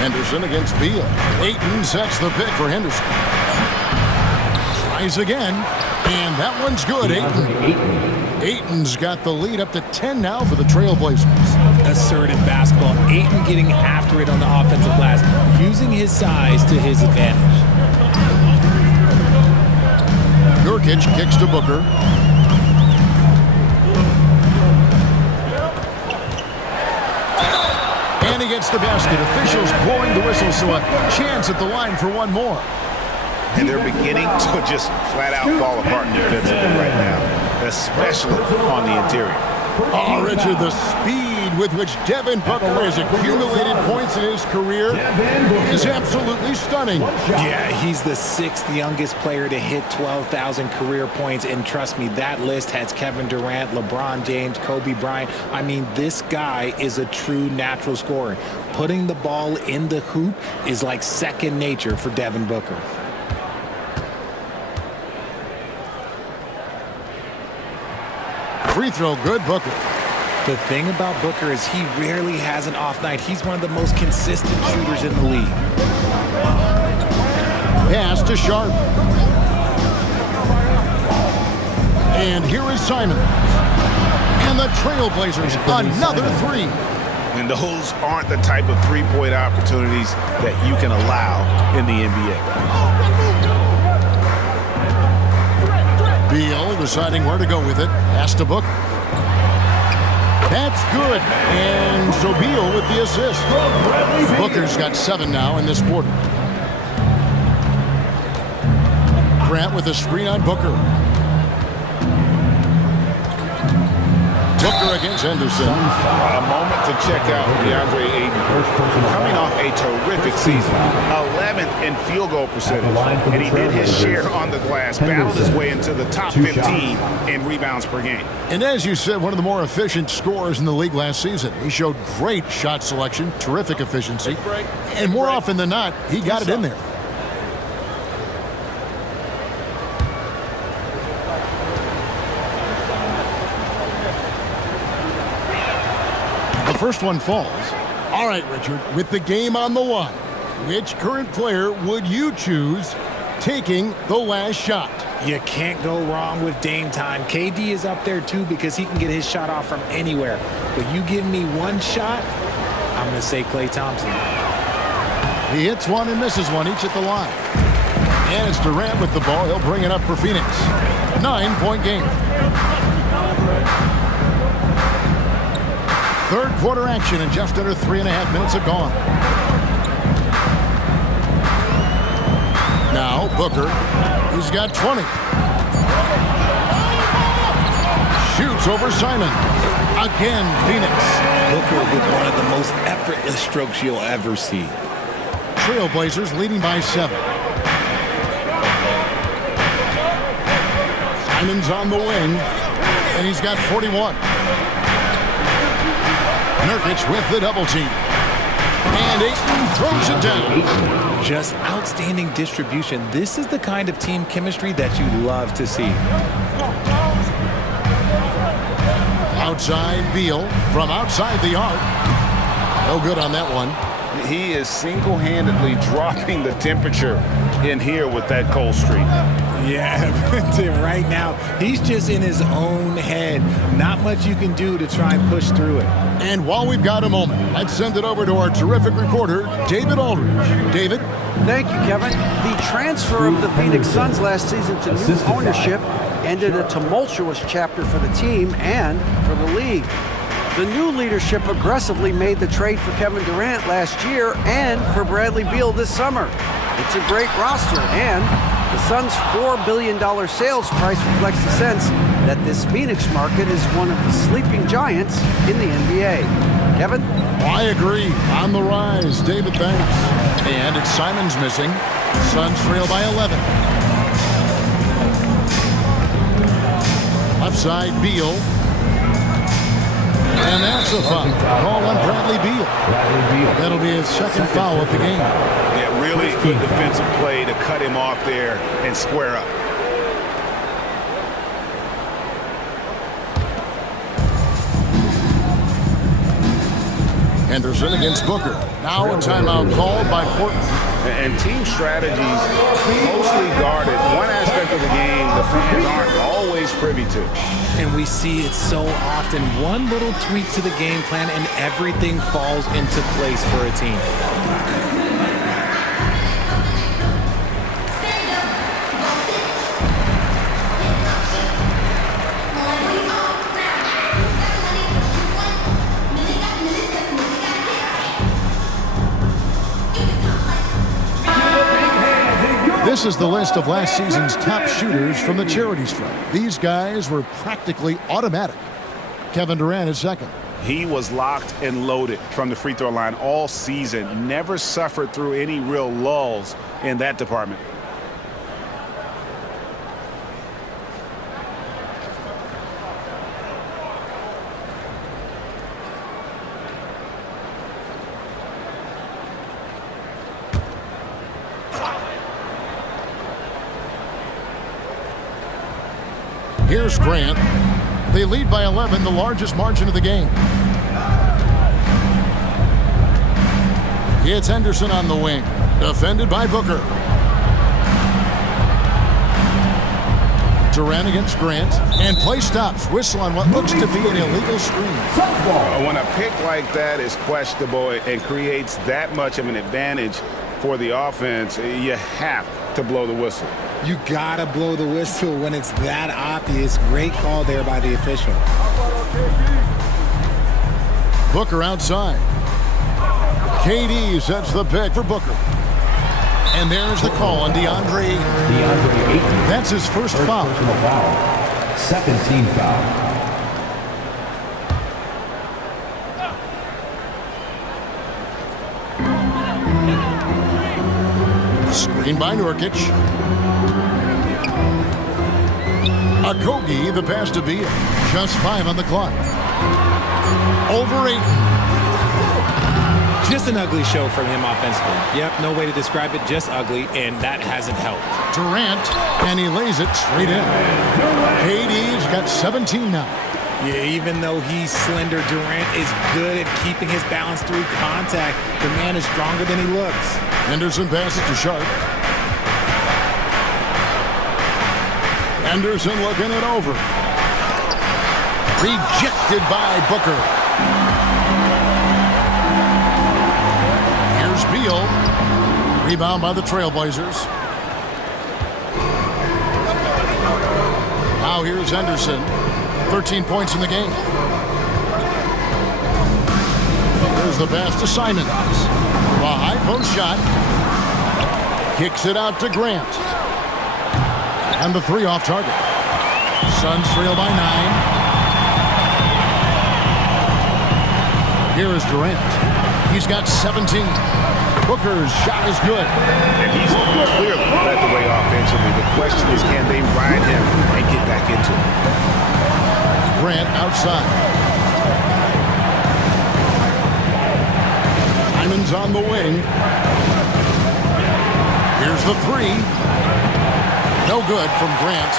Henderson against Beal. Ayton sets the pick for Henderson. Tries again. And that one's good. Ayton's got the lead up to 10 now for the Trailblazers. Assertive basketball. Ayton getting after it on the offensive glass, using his size to his advantage. Nurkic kicks to Booker. And he gets the basket. Officials blowing the whistle, so a chance at the line for one more. And they're beginning to just flat out fall apart defensively right now, especially on the interior. Oh, Richard, the speed with which Devin Booker has accumulated points in his career is absolutely stunning. Yeah, he's the 6th youngest player to hit 12,000 career points, and trust me, that list has Kevin Durant, LeBron James, Kobe Bryant. I mean, this guy is a true natural scorer. Putting the ball in the hoop is like second nature for Devin Booker. Free throw good, Booker. The thing about Booker is he rarely has an off night. He's one of the most consistent shooters in the league. Pass to Sharp. And here is Simon. And the Trailblazers, another 3. And those aren't the type of three-point opportunities that you can allow in the NBA. Beal deciding where to go with it. Pass to Booker. That's good. And so Beal with the assist. Booker's got 7 now in this quarter. Grant with a screen on Booker. Booker against Henderson. A moment to check out DeAndre Ayton. Coming off a terrific season. 11th in field goal percentage. And he did his share on the glass, battled his way into the top 15 in rebounds per game. And as you said, one of the more efficient scorers in the league last season. He showed great shot selection, terrific efficiency. And more often than not, he got it in there. first one falls. All right, Richard, with the game on the line, which current player would you choose taking the last shot? You can't go wrong with Dame time. KD is up there too because he can get his shot off from anywhere. But you give me one shot, I'm going to say Klay Thompson. He hits one and misses one, each at the line. And it's Durant with the ball. He'll bring it up for Phoenix. 9-point game. Third quarter action, and just under 3.5 minutes are gone. Now Booker, he's got 20. Shoots over Simon. Again, Phoenix. Booker with one of the most effortless strokes you'll ever see. Trailblazers leading by 7. Simon's on the wing, and he's got 41. Nurkic with the double team. And Ayton throws it down. Just outstanding distribution. This is the kind of team chemistry that you love to see. Outside Beal from outside the arc. No good on that one. He is single-handedly dropping the temperature in here with that cold streak. Yeah, right now, he's just in his own head. Not much you can do to try and push through it. And while we've got a moment, let's send it over to our terrific reporter, David Aldridge. David? Thank you, Kevin. The transfer of the Phoenix Suns last season to new ownership ended a tumultuous chapter for the team and for the league. The new leadership aggressively made the trade for Kevin Durant last year and for Bradley Beal this summer. It's a great roster, and the Suns' $4 billion sales price reflects the sense that this Phoenix market is one of the sleeping giants in the NBA. Kevin? I agree. On the rise. David, thanks. And it's Simon's missing. Suns trail by 11. Left side, Beal. And that's a foul. Call on Bradley Beal. That'll be his second foul of the game. Yeah, really good defensive play to cut him off there and square up. Henderson against Booker. Now a timeout called by Portland. And team strategies closely guarded. One aspect of the game the fans aren't always privy to. And we see it so often. One little tweak to the game plan and everything falls into place for a team. This is the list of last season's top shooters from the charity stripe. These guys were practically automatic. Kevin Durant is second. He was locked and loaded from the free throw line all season. Never suffered through any real lulls in that department. Here's Grant. They lead by 11, the largest margin of the game. It's Henderson on the wing. Defended by Booker. Durant against Grant. And play stops. Whistle on what looks to be an illegal screen. When a pick like that is questionable and creates that much of an advantage for the offense, you have to blow the whistle. You gotta blow the whistle when it's that obvious. Great call there by the official. Booker outside. KD sets the pick for Booker. And there's the call on DeAndre Ayton. That's his first foul. Second team foul. Screen by Nurkic. Okogie, the pass to Beal. Just 5 on the clock. Over 8. Just an ugly show from him offensively. Yep, no way to describe it, just ugly, and that hasn't helped. Durant, and he lays it straight in. KD's got 17 now. Yeah, even though he's slender, Durant is good at keeping his balance through contact. The man is stronger than he looks. Henderson passes to Sharp. Henderson looking it over. Rejected by Booker. Here's Beal. Rebound by the Trailblazers. Now here's Henderson. 13 points in the game. There's the pass to Simons. The high post shot. Kicks it out to Grant. And the three off target. Suns trail by 9. Here is Durant. He's got 17. Booker's shot is good. And he's clearly led the way offensively. The question is, can they ride him and get back into it? Grant outside. Simons on the wing. Here's the three. No good from Grant.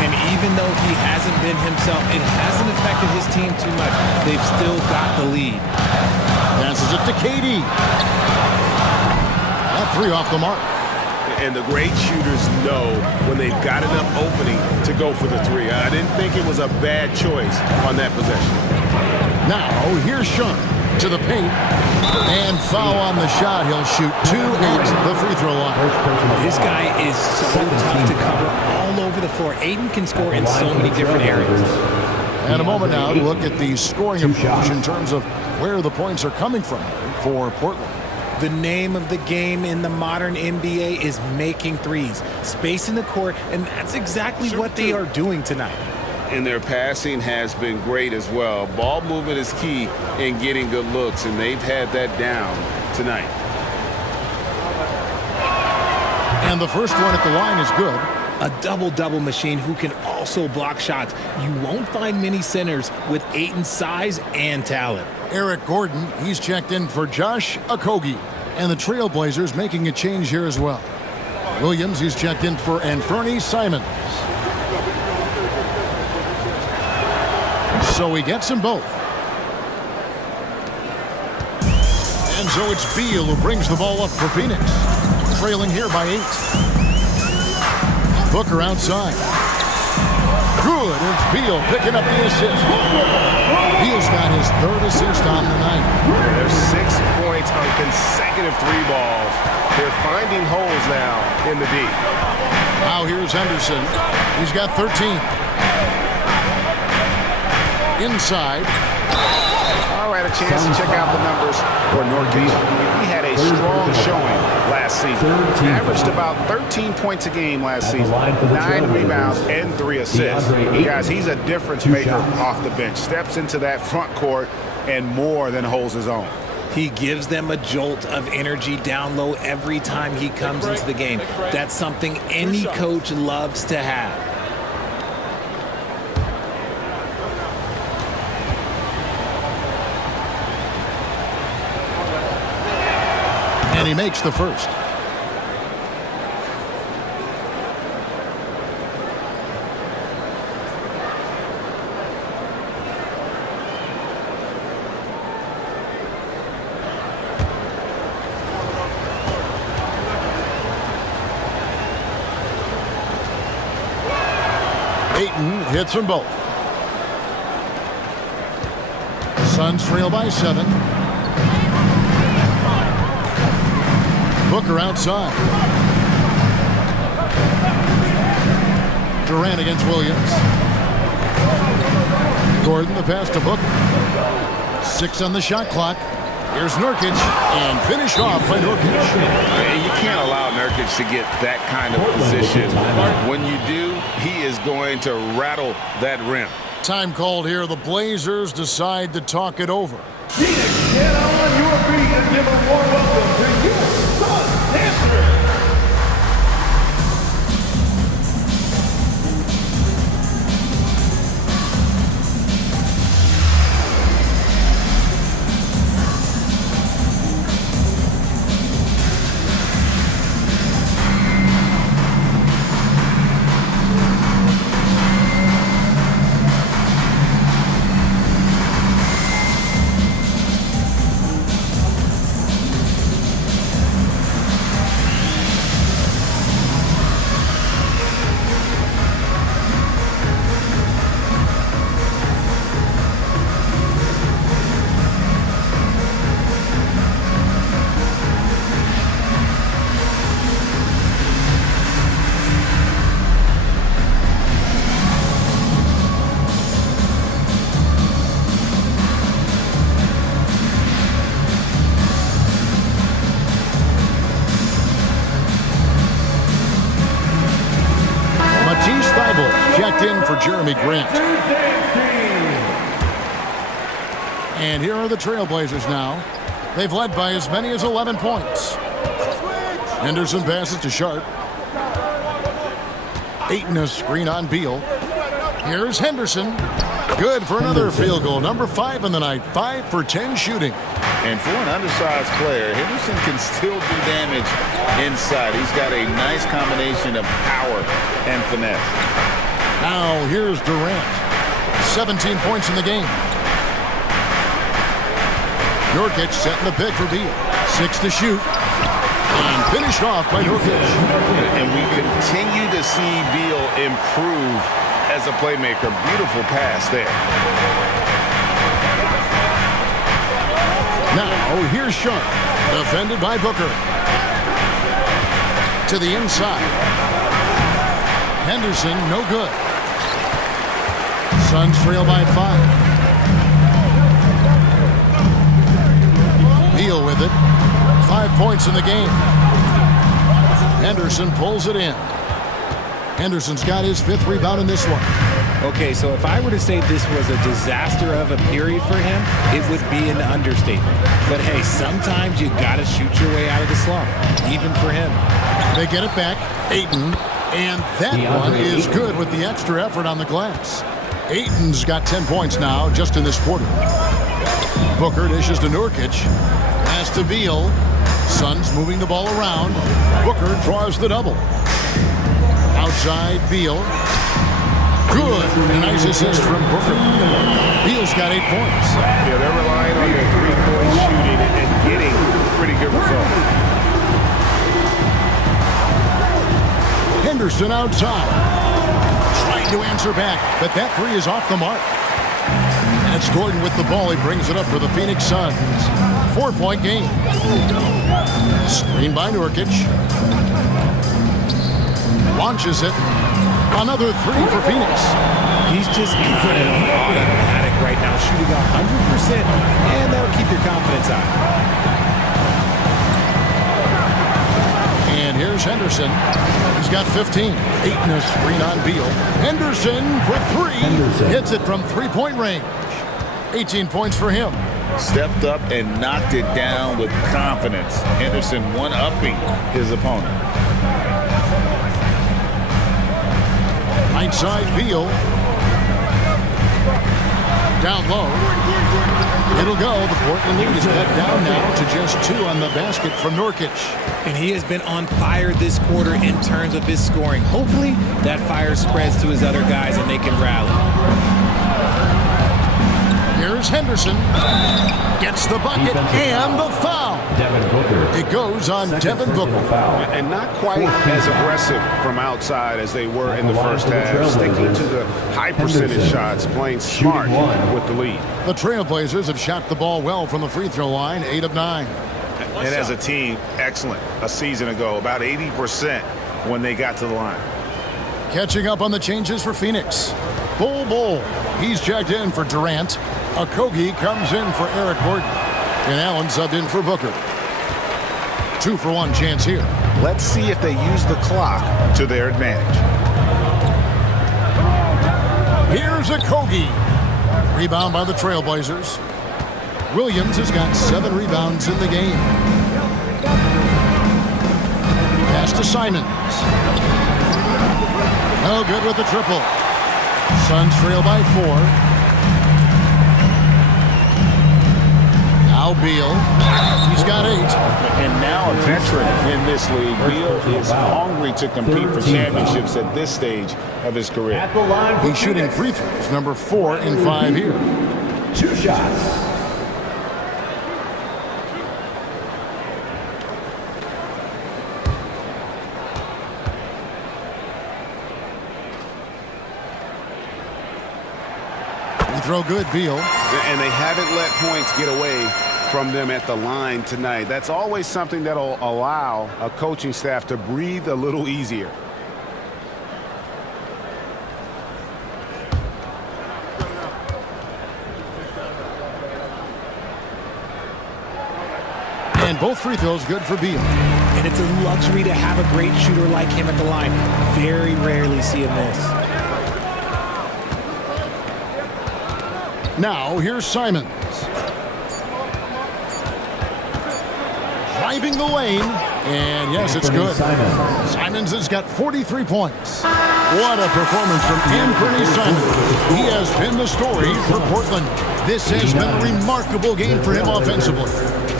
And even though he hasn't been himself, it hasn't affected his team too much. They've still got the lead. Passes it to KD. That three off the mark. And the great shooters know when they've got enough opening to go for the three. I didn't think it was a bad choice on that possession. Now, here's Sean to the paint. And foul on the shot. He'll shoot 2 at the free throw line. This guy is so tough to cover all over the floor. Aiden can score in so many different areas. And a moment now to look at the scoring approach in terms of where the points are coming from for Portland. The name of the game in the modern NBA is making threes, spacing the court, and that's exactly what they are doing tonight. And their passing has been great as well. Ball movement is key in getting good looks, and they've had that down tonight. And the first one at the line is good. A double-double machine who can also block shots. You won't find many centers with Aiton's size and talent. Eric Gordon, he's checked in for Josh Okogie. And the Trailblazers making a change here as well. Williams, he's checked in for Anthony Simons. So he gets them both. And so it's Beal who brings the ball up for Phoenix. Trailing here by 8. Booker outside. Good. It's Beal picking up the assist. Beal's got his 3rd assist on the night. There's 6 points on consecutive 3 balls. They're finding holes now in the D. Now here's Henderson. He's got 13. Inside. All right, a chance to check out the numbers for Nurkic. He had a strong showing last season. Averaged about 13 points a game last season. 9 rebounds and 3 assists. Guys, he's a difference maker off the bench. Steps into that front court and more than holds his own. He gives them a jolt of energy down low every time he comes into the game. That's something any coach loves to have. And he makes the first. Ayton hits them both. Suns trail by 7. Booker outside. Durant against Williams. Gordon the pass to Booker. 6 on the shot clock. Here's Nurkic and finished off by Nurkic. You can't allow Nurkic to get that kind of position. When you do, he is going to rattle that rim. Time called here. The Blazers decide to talk it over. Phoenix, get on your feet and give a warm welcome to your Suns answer. checked in for Jeremy Grant. And here are the Trailblazers now. They've led by as many as 11 points. Henderson passes to Sharp. Ayton a screen on Beal. Here's Henderson. Good for another field goal. Number 5 in the night. 5 for 10 shooting. And for an undersized player, Henderson can still do damage inside. He's got a nice combination of power and finesse. Now here's Durant. 17 points in the game. Nurkic setting the pick for Beal. 6 to shoot. And finished off by Nurkic. And we continue to see Beal improve as a playmaker. Beautiful pass there. Now here's Sharp. Defended by Booker. To the inside. Henderson, no good. Suns trail by 5. Beal with it. 5 points in the game. Henderson pulls it in. Henderson's got his 5th rebound in this one. Okay, so if I were to say this was a disaster of a period for him, it would be an understatement. But hey, sometimes you gotta shoot your way out of the slump, even for him. They get it back. Ayton. And that one is good with the extra effort on the glass. Ayton's got 10 points now just in this quarter. Booker dishes to Nurkic. Pass to Beal. Suns moving the ball around. Booker draws the double. Outside Beal. Good. A nice assist from Booker. Beal's got 8 points. Yeah, they're relying on their three-point shooting and getting pretty good results. Henderson outside. Trying to answer back, but that 3 is off the mark. And it's Gordon with the ball. He brings it up for the Phoenix Suns. 4-point game. Screen by Nurkic. Launches it. Another 3 for Phoenix. He's just got it on automatic right now, shooting 100%, and that'll keep your confidence high. And here's Henderson. He's got 15. Ayton a screen on Beal. Henderson for 3. Hits it from 3-point range. 18 points for him. Stepped up and knocked it down with confidence. Henderson one-upping his opponent. Right side Beal. Down low. It'll go. The Portland lead is cut down now to just 2 on the basket from Nurkic. And he has been on fire this quarter in terms of his scoring. Hopefully that fire spreads to his other guys and they can rally. Here's Henderson. Gets the bucket and the foul. It goes on Devin Booker. And not quite as aggressive from outside as they were in the first half. Sticking to the high percentage shots, playing smart with the lead. The Trailblazers have shot the ball well from the free throw line, 8 of 9. And as a team, excellent a season ago, about 80% when they got to the line. Catching up on the changes for Phoenix. Bull. He's checked in for Durant. Okogie comes in for Eric Gordon. And Allen subbed in for Booker. 2-for-1 chance here. Let's see if they use the clock to their advantage. Here's Okogie. Rebound by the Trailblazers. Williams has got 7 rebounds in the game. Pass to Simons. No good with the triple. Suns trail by 4. Now Beal. He's got 8. And now a veteran in this league. Beal is hungry to compete for championships at this stage of his career. He's shooting free throws, number 4 in 5 here. 2 shots. Throw good, Beal. And they haven't let points get away from them at the line tonight. That's always something that'll allow a coaching staff to breathe a little easier. And both free throws good for Beal. And it's a luxury to have a great shooter like him at the line. Very rarely see him miss. Now, here's Simons. Driving the lane, and yes, it's good. Simons has got 43 points. What a performance from Anthony Simons. He has been the story for Portland. This has been a remarkable game for him offensively.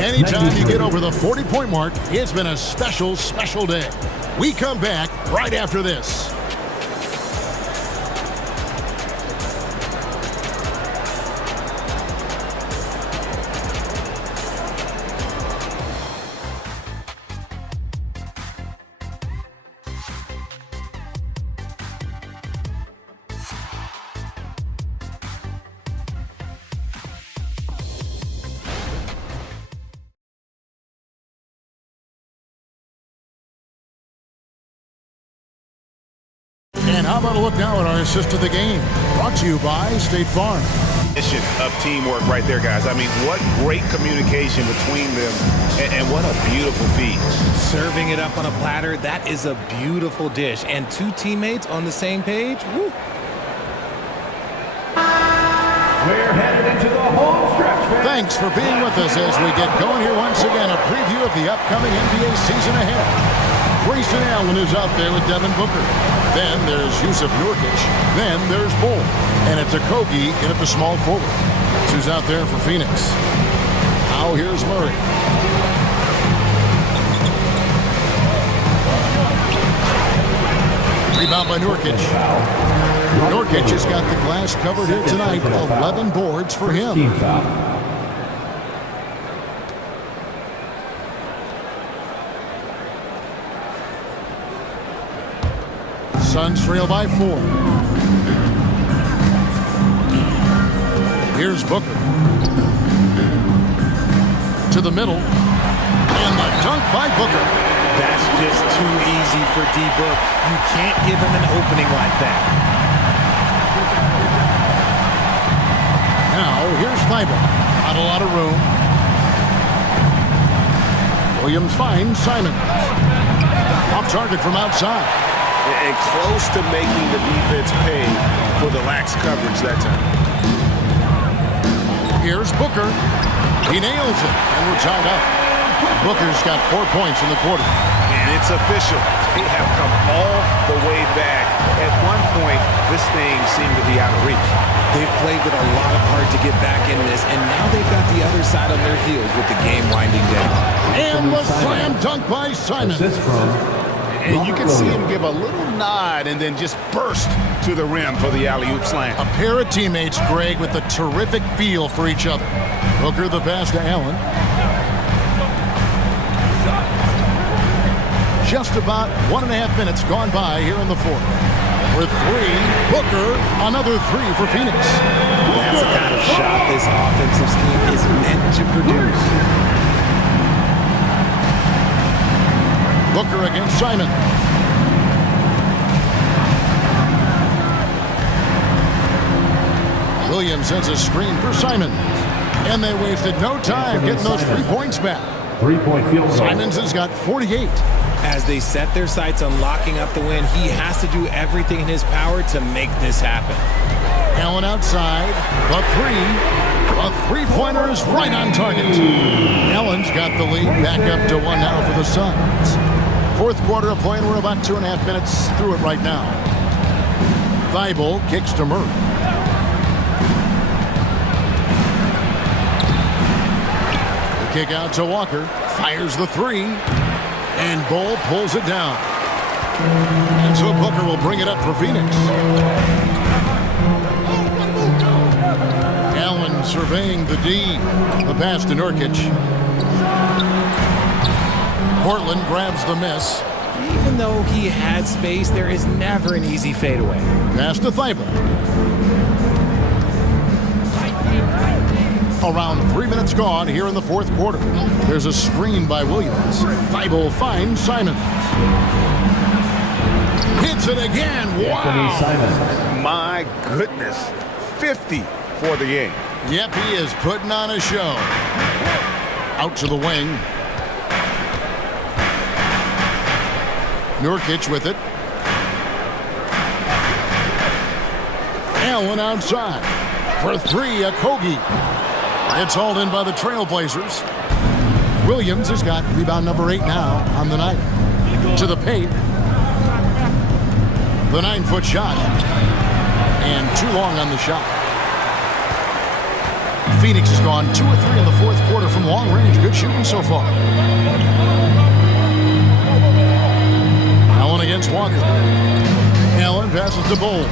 Anytime you get over the 40-point mark, it's been a special, special day. We come back right after this. And how about a look now at our assist of the game? Brought to you by State Farm. Mission of teamwork right there, guys. I mean, what great communication between them, and what a beautiful feat. Serving it up on a platter, that is a beautiful dish. And two teammates on the same page, woo. We're headed into the home stretch. Thanks for being with us as we get going here once again. A preview of the upcoming NBA season ahead. Grayson Allen is out there with Devin Booker. Then there's Yusuf Nurkic. Then there's Bull. And it's Okogie in at the small forward. That's who's out there for Phoenix. Now here's Murray. Rebound by Nurkic. Nurkic has got the glass covered here tonight. 11 boards for him. Suns trail by 4. Here's Booker. To the middle. And the dunk by Booker. That's just too easy for D-Book. You can't give him an opening like that. Now, here's Thibault. Not a lot of room. Williams finds Simons. Off target from outside. And close to making the defense pay for the lax coverage that time. Here's Booker. He nails it, and we're tied up. Booker's got 4 points in the quarter. And it's official. They have come all the way back. At one point, this thing seemed to be out of reach. They've played with a lot of heart to get back in this, and now they've got the other side on their heels with the game winding down. And the slam dunk by Simons. And you can see him give a little nod and then just burst to the rim for the alley-oop slam. A pair of teammates, Greg, with a terrific feel for each other. Booker the pass to Allen. Just about 1.5 minutes gone by here in the fourth. With 3, Booker, another 3 for Phoenix. That's the kind of shot this offensive scheme is meant to produce. Booker against Simon. Williams sends a screen for Simon. And they wasted no time getting those 3 points back. 3-point field goal. Simons has got 48. As they set their sights on locking up the win, he has to do everything in his power to make this happen. Allen outside. The 3-pointer is right on target. Allen's got the lead back up to 1 now for the Suns. Fourth quarter of play, and we're about 2.5 minutes through it right now. Thibault kicks to Murray. The kick out to Walker. Fires the 3. And Bull pulls it down. And so Booker will bring it up for Phoenix. Allen surveying the D. The pass to Nurkic. Portland grabs the miss. Even though he had space, there is never an easy fadeaway. Pass to Thibault. Around 3 minutes gone here in the fourth quarter. There's a screen by Williams. Thibault finds Simons. Hits it again. Wow. My goodness. 50 for the game. Yep, he is putting on a show. Out to the wing. Nurkic with it. Allen outside. For three, Okogie. It's hauled in by the Trailblazers. Williams has got rebound number 8 now on the night. To the paint. The 9-foot shot. And too long on the shot. Phoenix has gone 2 or 3 in the fourth quarter from long range. Good shooting so far. Allen against Walker. Allen passes to Bull.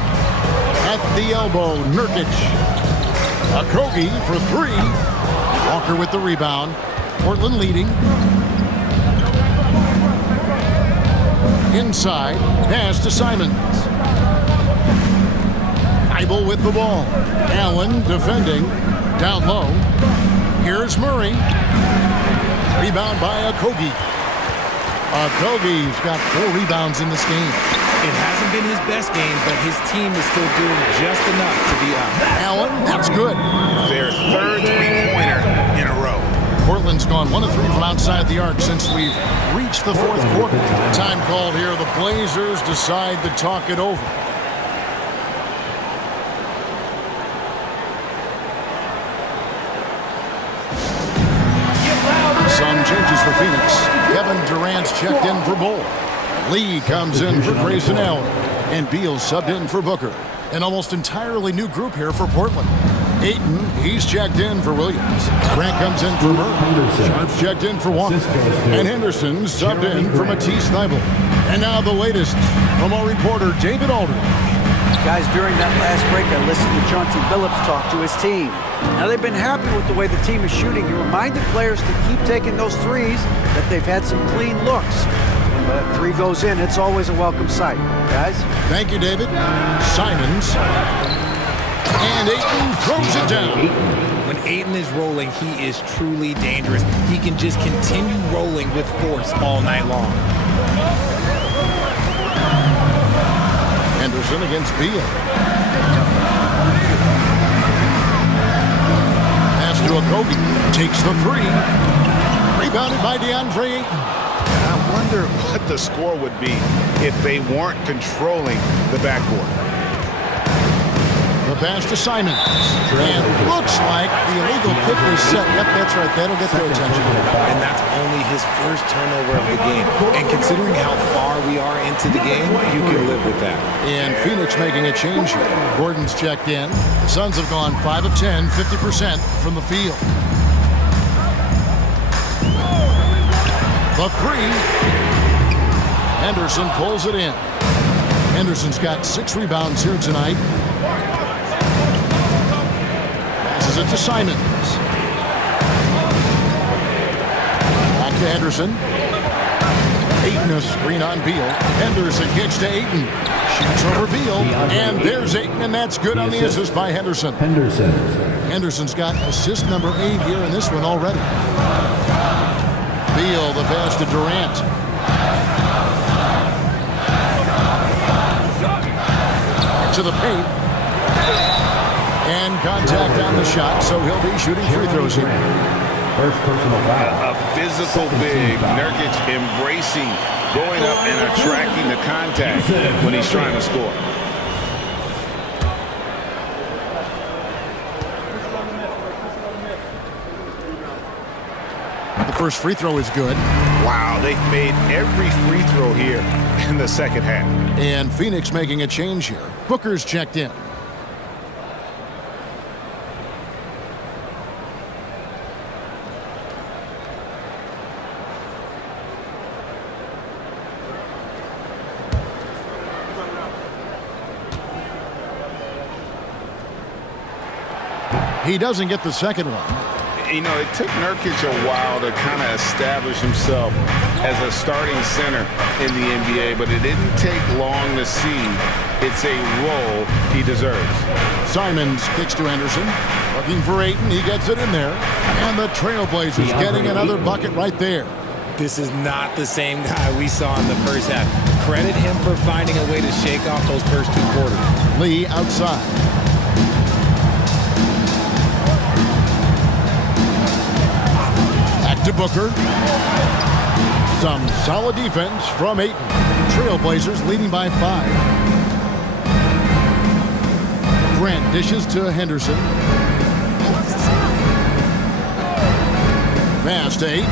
At the elbow, Nurkic. Okogie for 3. Walker with the rebound. Portland leading. Inside, pass to Simons. Feibel with the ball. Allen defending. Down low. Here's Murray. Rebound by Okogie. Okogie's got 4 rebounds in this game. It hasn't been his best game, but his team is still doing just enough to be up. Allen, that's good. Their third three-pointer in a row. Portland's gone 1 of 3 from outside the arc since we've reached the fourth quarter. Time called here. The Blazers decide to talk it over. Some changes for Phoenix. Kevin Durant's checked in for Bull. Lee comes in for Grayson Allen. And Beal subbed in for Booker. An almost entirely new group here for Portland. Ayton, he's checked in for Williams. Grant comes in for Murray. Sharp's checked in for Walker. And Henderson subbed in for Matisse Thybulle. And now the latest from our reporter, David Aldridge. Guys, during that last break, I listened to Chauncey Billups talk to his team. Now, they've been happy with the way the team is shooting. He reminded players to keep taking those threes, that they've had some clean looks. When that 3 goes in, it's always a welcome sight. Guys? Thank you, David. Simons. And Ayton throws it down. When Ayton is rolling, he is truly dangerous. He can just continue rolling with force all night long. Henderson against Beal. Pass to Okogie. Takes the 3. Rebounded by DeAndre Ayton. I wonder what the score would be if they weren't controlling the backboard. The pass to Simons. And looks like the illegal pick was set. Yep, that's right. That'll get their attention. And that's only his first turnover of the game. And considering how far we are into the game, you can live with that. And Phoenix making a change here. Gordon's checked in. The Suns have gone 5 of 10, 50% from the field. The 3. Henderson pulls it in. Henderson's got 6 rebounds here tonight. Passes it to Simons. Back to Henderson. Ayton a screen on Beal. Henderson kicks to Ayton. Shoots over Beal. And there's Ayton, and that's good on the assist by Henderson. Henderson's got assist number 8 here in this one already. Beal, the pass to Durant. To the paint. And contact on the shot, so he'll be shooting free throws here. First personal foul. A physical big. Nurkic embracing, going up and attracting the contact when he's trying to score. The first free throw is good. Wow, they've made every free throw here in the second half. And Phoenix making a change here. Booker's checked in. He doesn't get the second one. You know, it took Nurkic a while to kind of establish himself as a starting center in the NBA, but it didn't take long to see it's a role he deserves. Simons kicks to Henderson. Looking for Ayton. He gets it in there. And the Trailblazers getting another bucket right there. This is not the same guy we saw in the first half. Credit him for finding a way to shake off those first 2 quarters. Lee outside. Back to Booker. Some solid defense from Ayton. Trailblazers leading by 5. Grant dishes to Henderson. Pass to Ayton.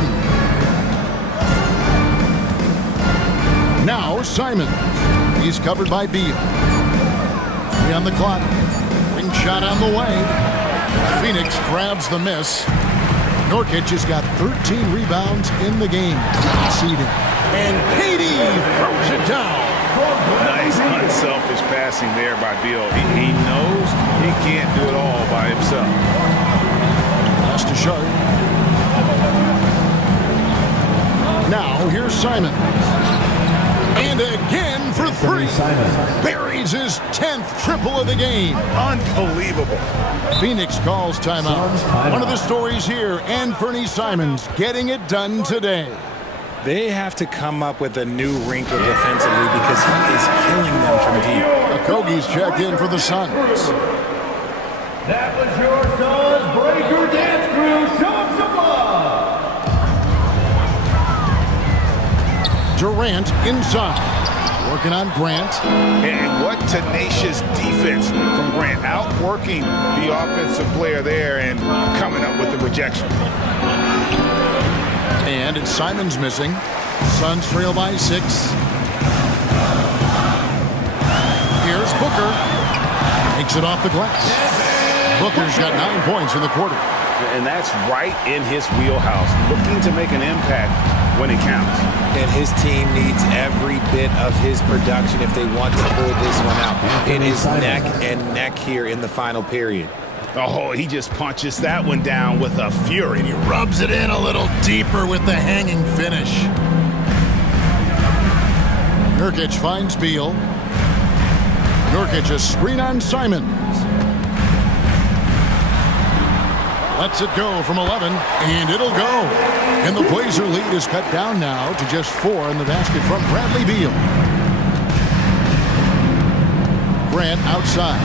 Now Simon. He's covered by Beal. 3 on the clock. Ring shot on the way. Phoenix grabs the miss. Nurkic has got 13 rebounds in the game. Seeding. And KD throws it down. Nice unselfish passing there by Beal. He knows he can't do it all by himself. Pass to Sharp. Now here's Simon. And again for 3. Buries his 10th triple of the game. Unbelievable. Phoenix calls timeout. One of the stories here, Anthony Simons getting it done today. They have to come up with a new wrinkle defensively because he is killing them from deep. Okogie's checked in for the Suns. That was your Suns Breaker Dance Crew. Show them some love. Durant inside. Working on Grant. And what tenacious defense from Grant. Outworking the offensive player there and coming up with the rejection. And it's Simons missing. Suns trail by 6. Here's Booker. Takes it off the glass. Booker's got 9 points in the quarter. And that's right in his wheelhouse. Looking to make an impact when it counts. And his team needs every bit of his production if they want to pull this one out. It is neck and neck here in the final period. Oh, he just punches that one down with a fury. And he rubs it in a little deeper with the hanging finish. Nurkic finds Beal. Nurkic a screen on Simons. Lets it go from 11, and it'll go. And the Blazer lead is cut down now to just 4 in the basket from Bradley Beal. Grant outside.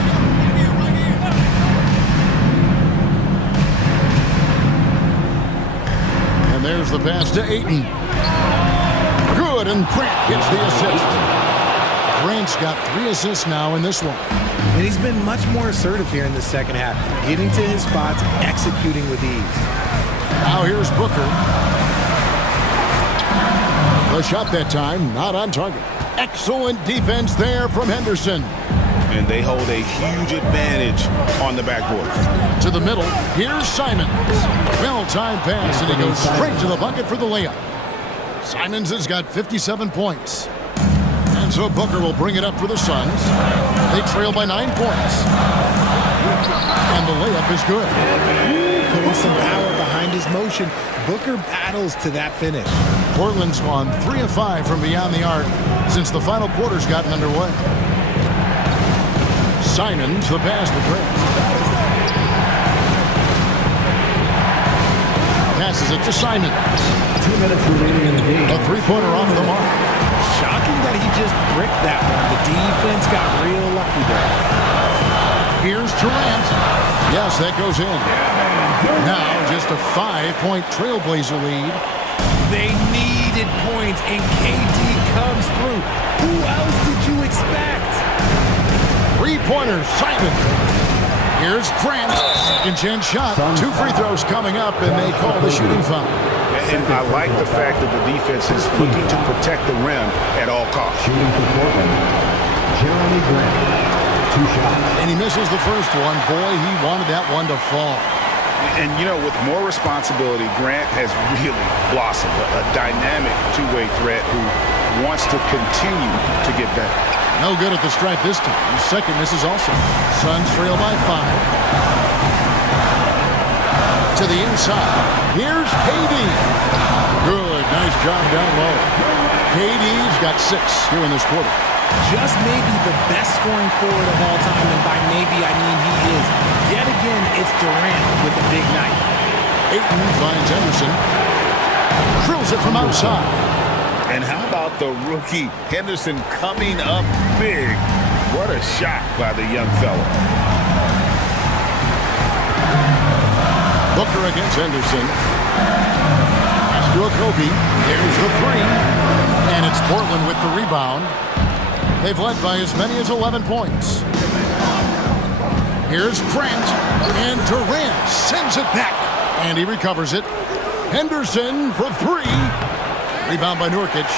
And there's the pass to Ayton. Good, and Grant gets the assist. Grant's got 3 assists now in this one. And he's been much more assertive here in the second half, getting to his spots, executing with ease. Now here's Booker. The shot that time, not on target. Excellent defense there from Henderson. And they hold a huge advantage on the backboard. To the middle, here's Simons. Well-timed pass, and he goes straight to the bucket for the layup. Simons has got 57 points. And so Booker will bring it up for the Suns. They trail by 9 points. And the layup is good. Putting some power behind his motion. Booker battles to that finish. Portland's gone 3 of 5 from beyond the arc since the final quarter's gotten underway. Simons, the pass to Grant. Passes it to Simons. 2 minutes remaining in the game. A 3-pointer off the mark. Shocking that he just bricked that one. The defense got real lucky there. Here's Durant. Yes, that goes in. Now just a 5-point Trailblazer lead. They needed points, and KD comes through. Who else did you expect? 3-pointer, Simon. Here's Grant. Second chance shot. 2 free throws coming up, and they call the shooting foul. And I like the fact that the defense is looking to protect the rim at all costs. Shooting for Portland, Jeremy Grant. 2 shots. And he misses the first one. Boy, he wanted that one to fall. And, you know, with more responsibility, Grant has really blossomed. A dynamic two-way threat who wants to continue to get better. No good at the stripe this time. Second misses also. Suns trail by 5. To the inside. Here's KD. Good. Nice job down low. KD's got 6 here in this quarter. Just maybe the best scoring forward of all time, and by maybe I mean he is. Yet again, it's Durant with a big night. Ayton finds Henderson. Drills it from outside. And how about the rookie Henderson coming up big? What a shot by the young fella. Booker against Henderson. Pass to Okogie. There's the 3. And it's Portland with the rebound. They've led by as many as 11 points. Here's Grant, and Durant sends it back, and he recovers it. Henderson for three. Rebound by Nurkic.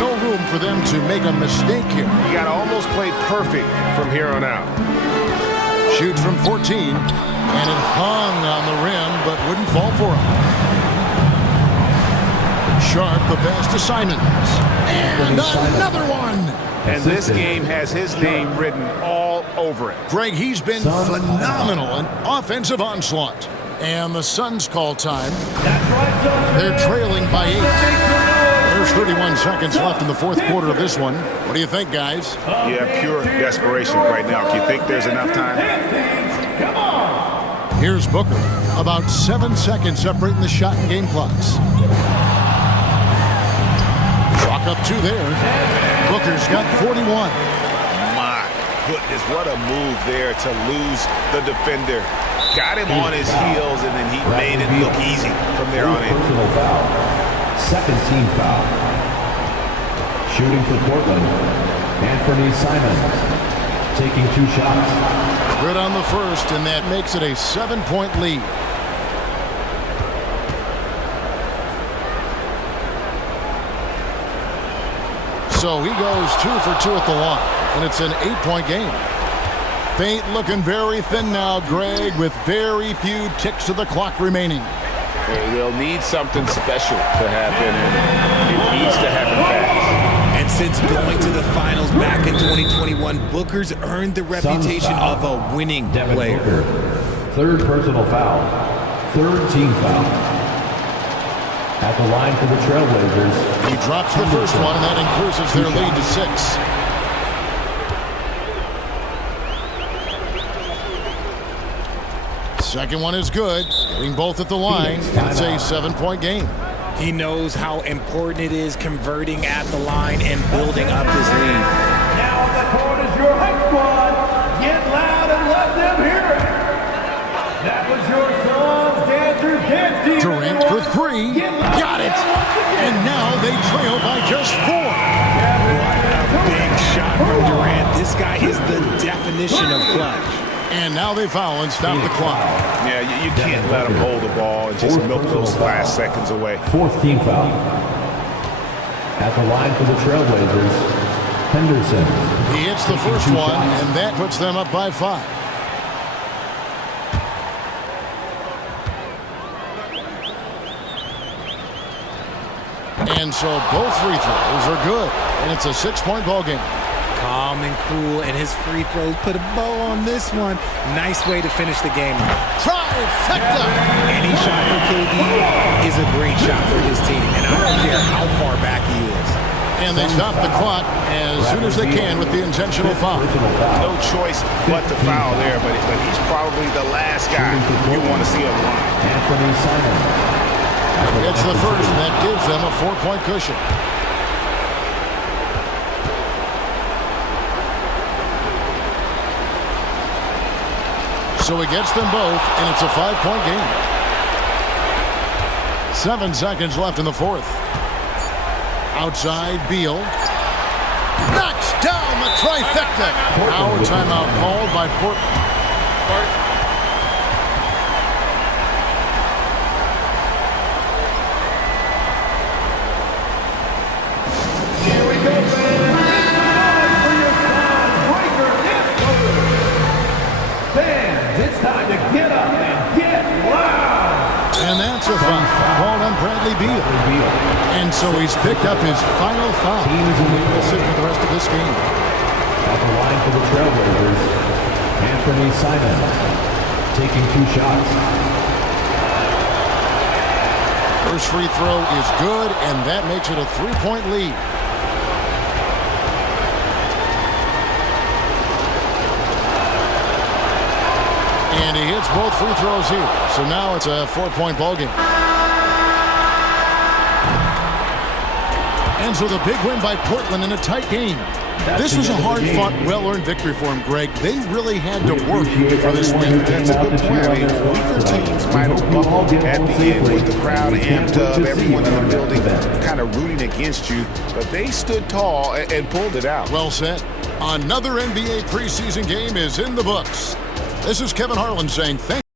No room for them to make a mistake here. You got to almost play perfect from here on out. Shoots from 14, and it hung on the rim, but wouldn't fall for him. Sharp, the pass to Simons. And another one. And this game has his name written all over it. Greg, he's been phenomenal in offensive onslaught. And the Suns call time. They're trailing by 8. There's 31 seconds left in the fourth quarter of this one. What do you think, guys? Yeah, pure desperation right now. Do you think there's enough time? Here's Booker. About 7 seconds separating the shot and game clocks. Chalk up 2 there. Booker's got 41. My goodness, what a move there to lose the defender. Got him on his heels, and then he made it look easy from there on in. Personal foul. Second team foul. Shooting for Portland, Anthony Simons. Taking 2 shots. Good on the first, and that makes it a 7-point lead. So he goes 2 for 2 at the line, and it's an 8-point game. Faint looking very thin now, Greg, with very few ticks of the clock remaining. They'll need something special to happen, and it needs to happen fast. And since going to the finals back in 2021, Booker's earned the reputation of a winning player. Booker. Third personal foul. Third team foul. At the line for the Trailblazers. He drops the first one, and that increases their lead to 6. Second one is good. Getting both at the line, and it's a 7-point game. He knows how important it is converting at the line and building up his lead. Now on the court is your hype squad. Get loud and let them hear it. That was your Suns Dancers Dance Team. Durant for 3. Got it. And now they trail by just 4. What a big shot from Durant. This guy is the definition of clutch. And now they foul and stop the clock. Yeah, you can't let them hold the ball and just milk those last seconds away. Fourth team foul. At the line for the Trailblazers, Henderson. He hits the first one, and that puts them up by 5. And so both free throws are good, and it's a 6-point ball game. Calm and cool, and his free throws put a bow on this one. Nice way to finish the game. Trifecta! Any shot for KD is a great shot for his team, and I don't care how far back he is. And they stop the clock as soon as they can with the intentional foul. No choice but to foul there, but he's probably the last guy you want to see on the line. Anthony Simons. It's the first, and that gives them a 4-point cushion. So he gets them both, and it's a 5-point game. 7 seconds left in the fourth. Outside, Beal. Knocks down the trifecta. Now a timeout called by Portland. And that's a foul called on Bradley Beal. And so he's picked up his final foul. He'll sit for the rest of this game. At the line for the Trailblazers, Anthony Simons. Taking 2 shots. First free throw is good, and that makes it a 3-point lead. And he hits both free throws here. So now it's a 4-point ball game. And so the big win by Portland in a tight game. This was a hard-fought, well-earned victory for him, Greg. They really had to work for this win. That's a good point. I mean, weaker teams might have buckled at the end with the crowd amped up, everyone in the building kind of rooting against you, but they stood tall and pulled it out. Well said. Another NBA preseason game is in the books. This is Kevin Harlan saying thank you.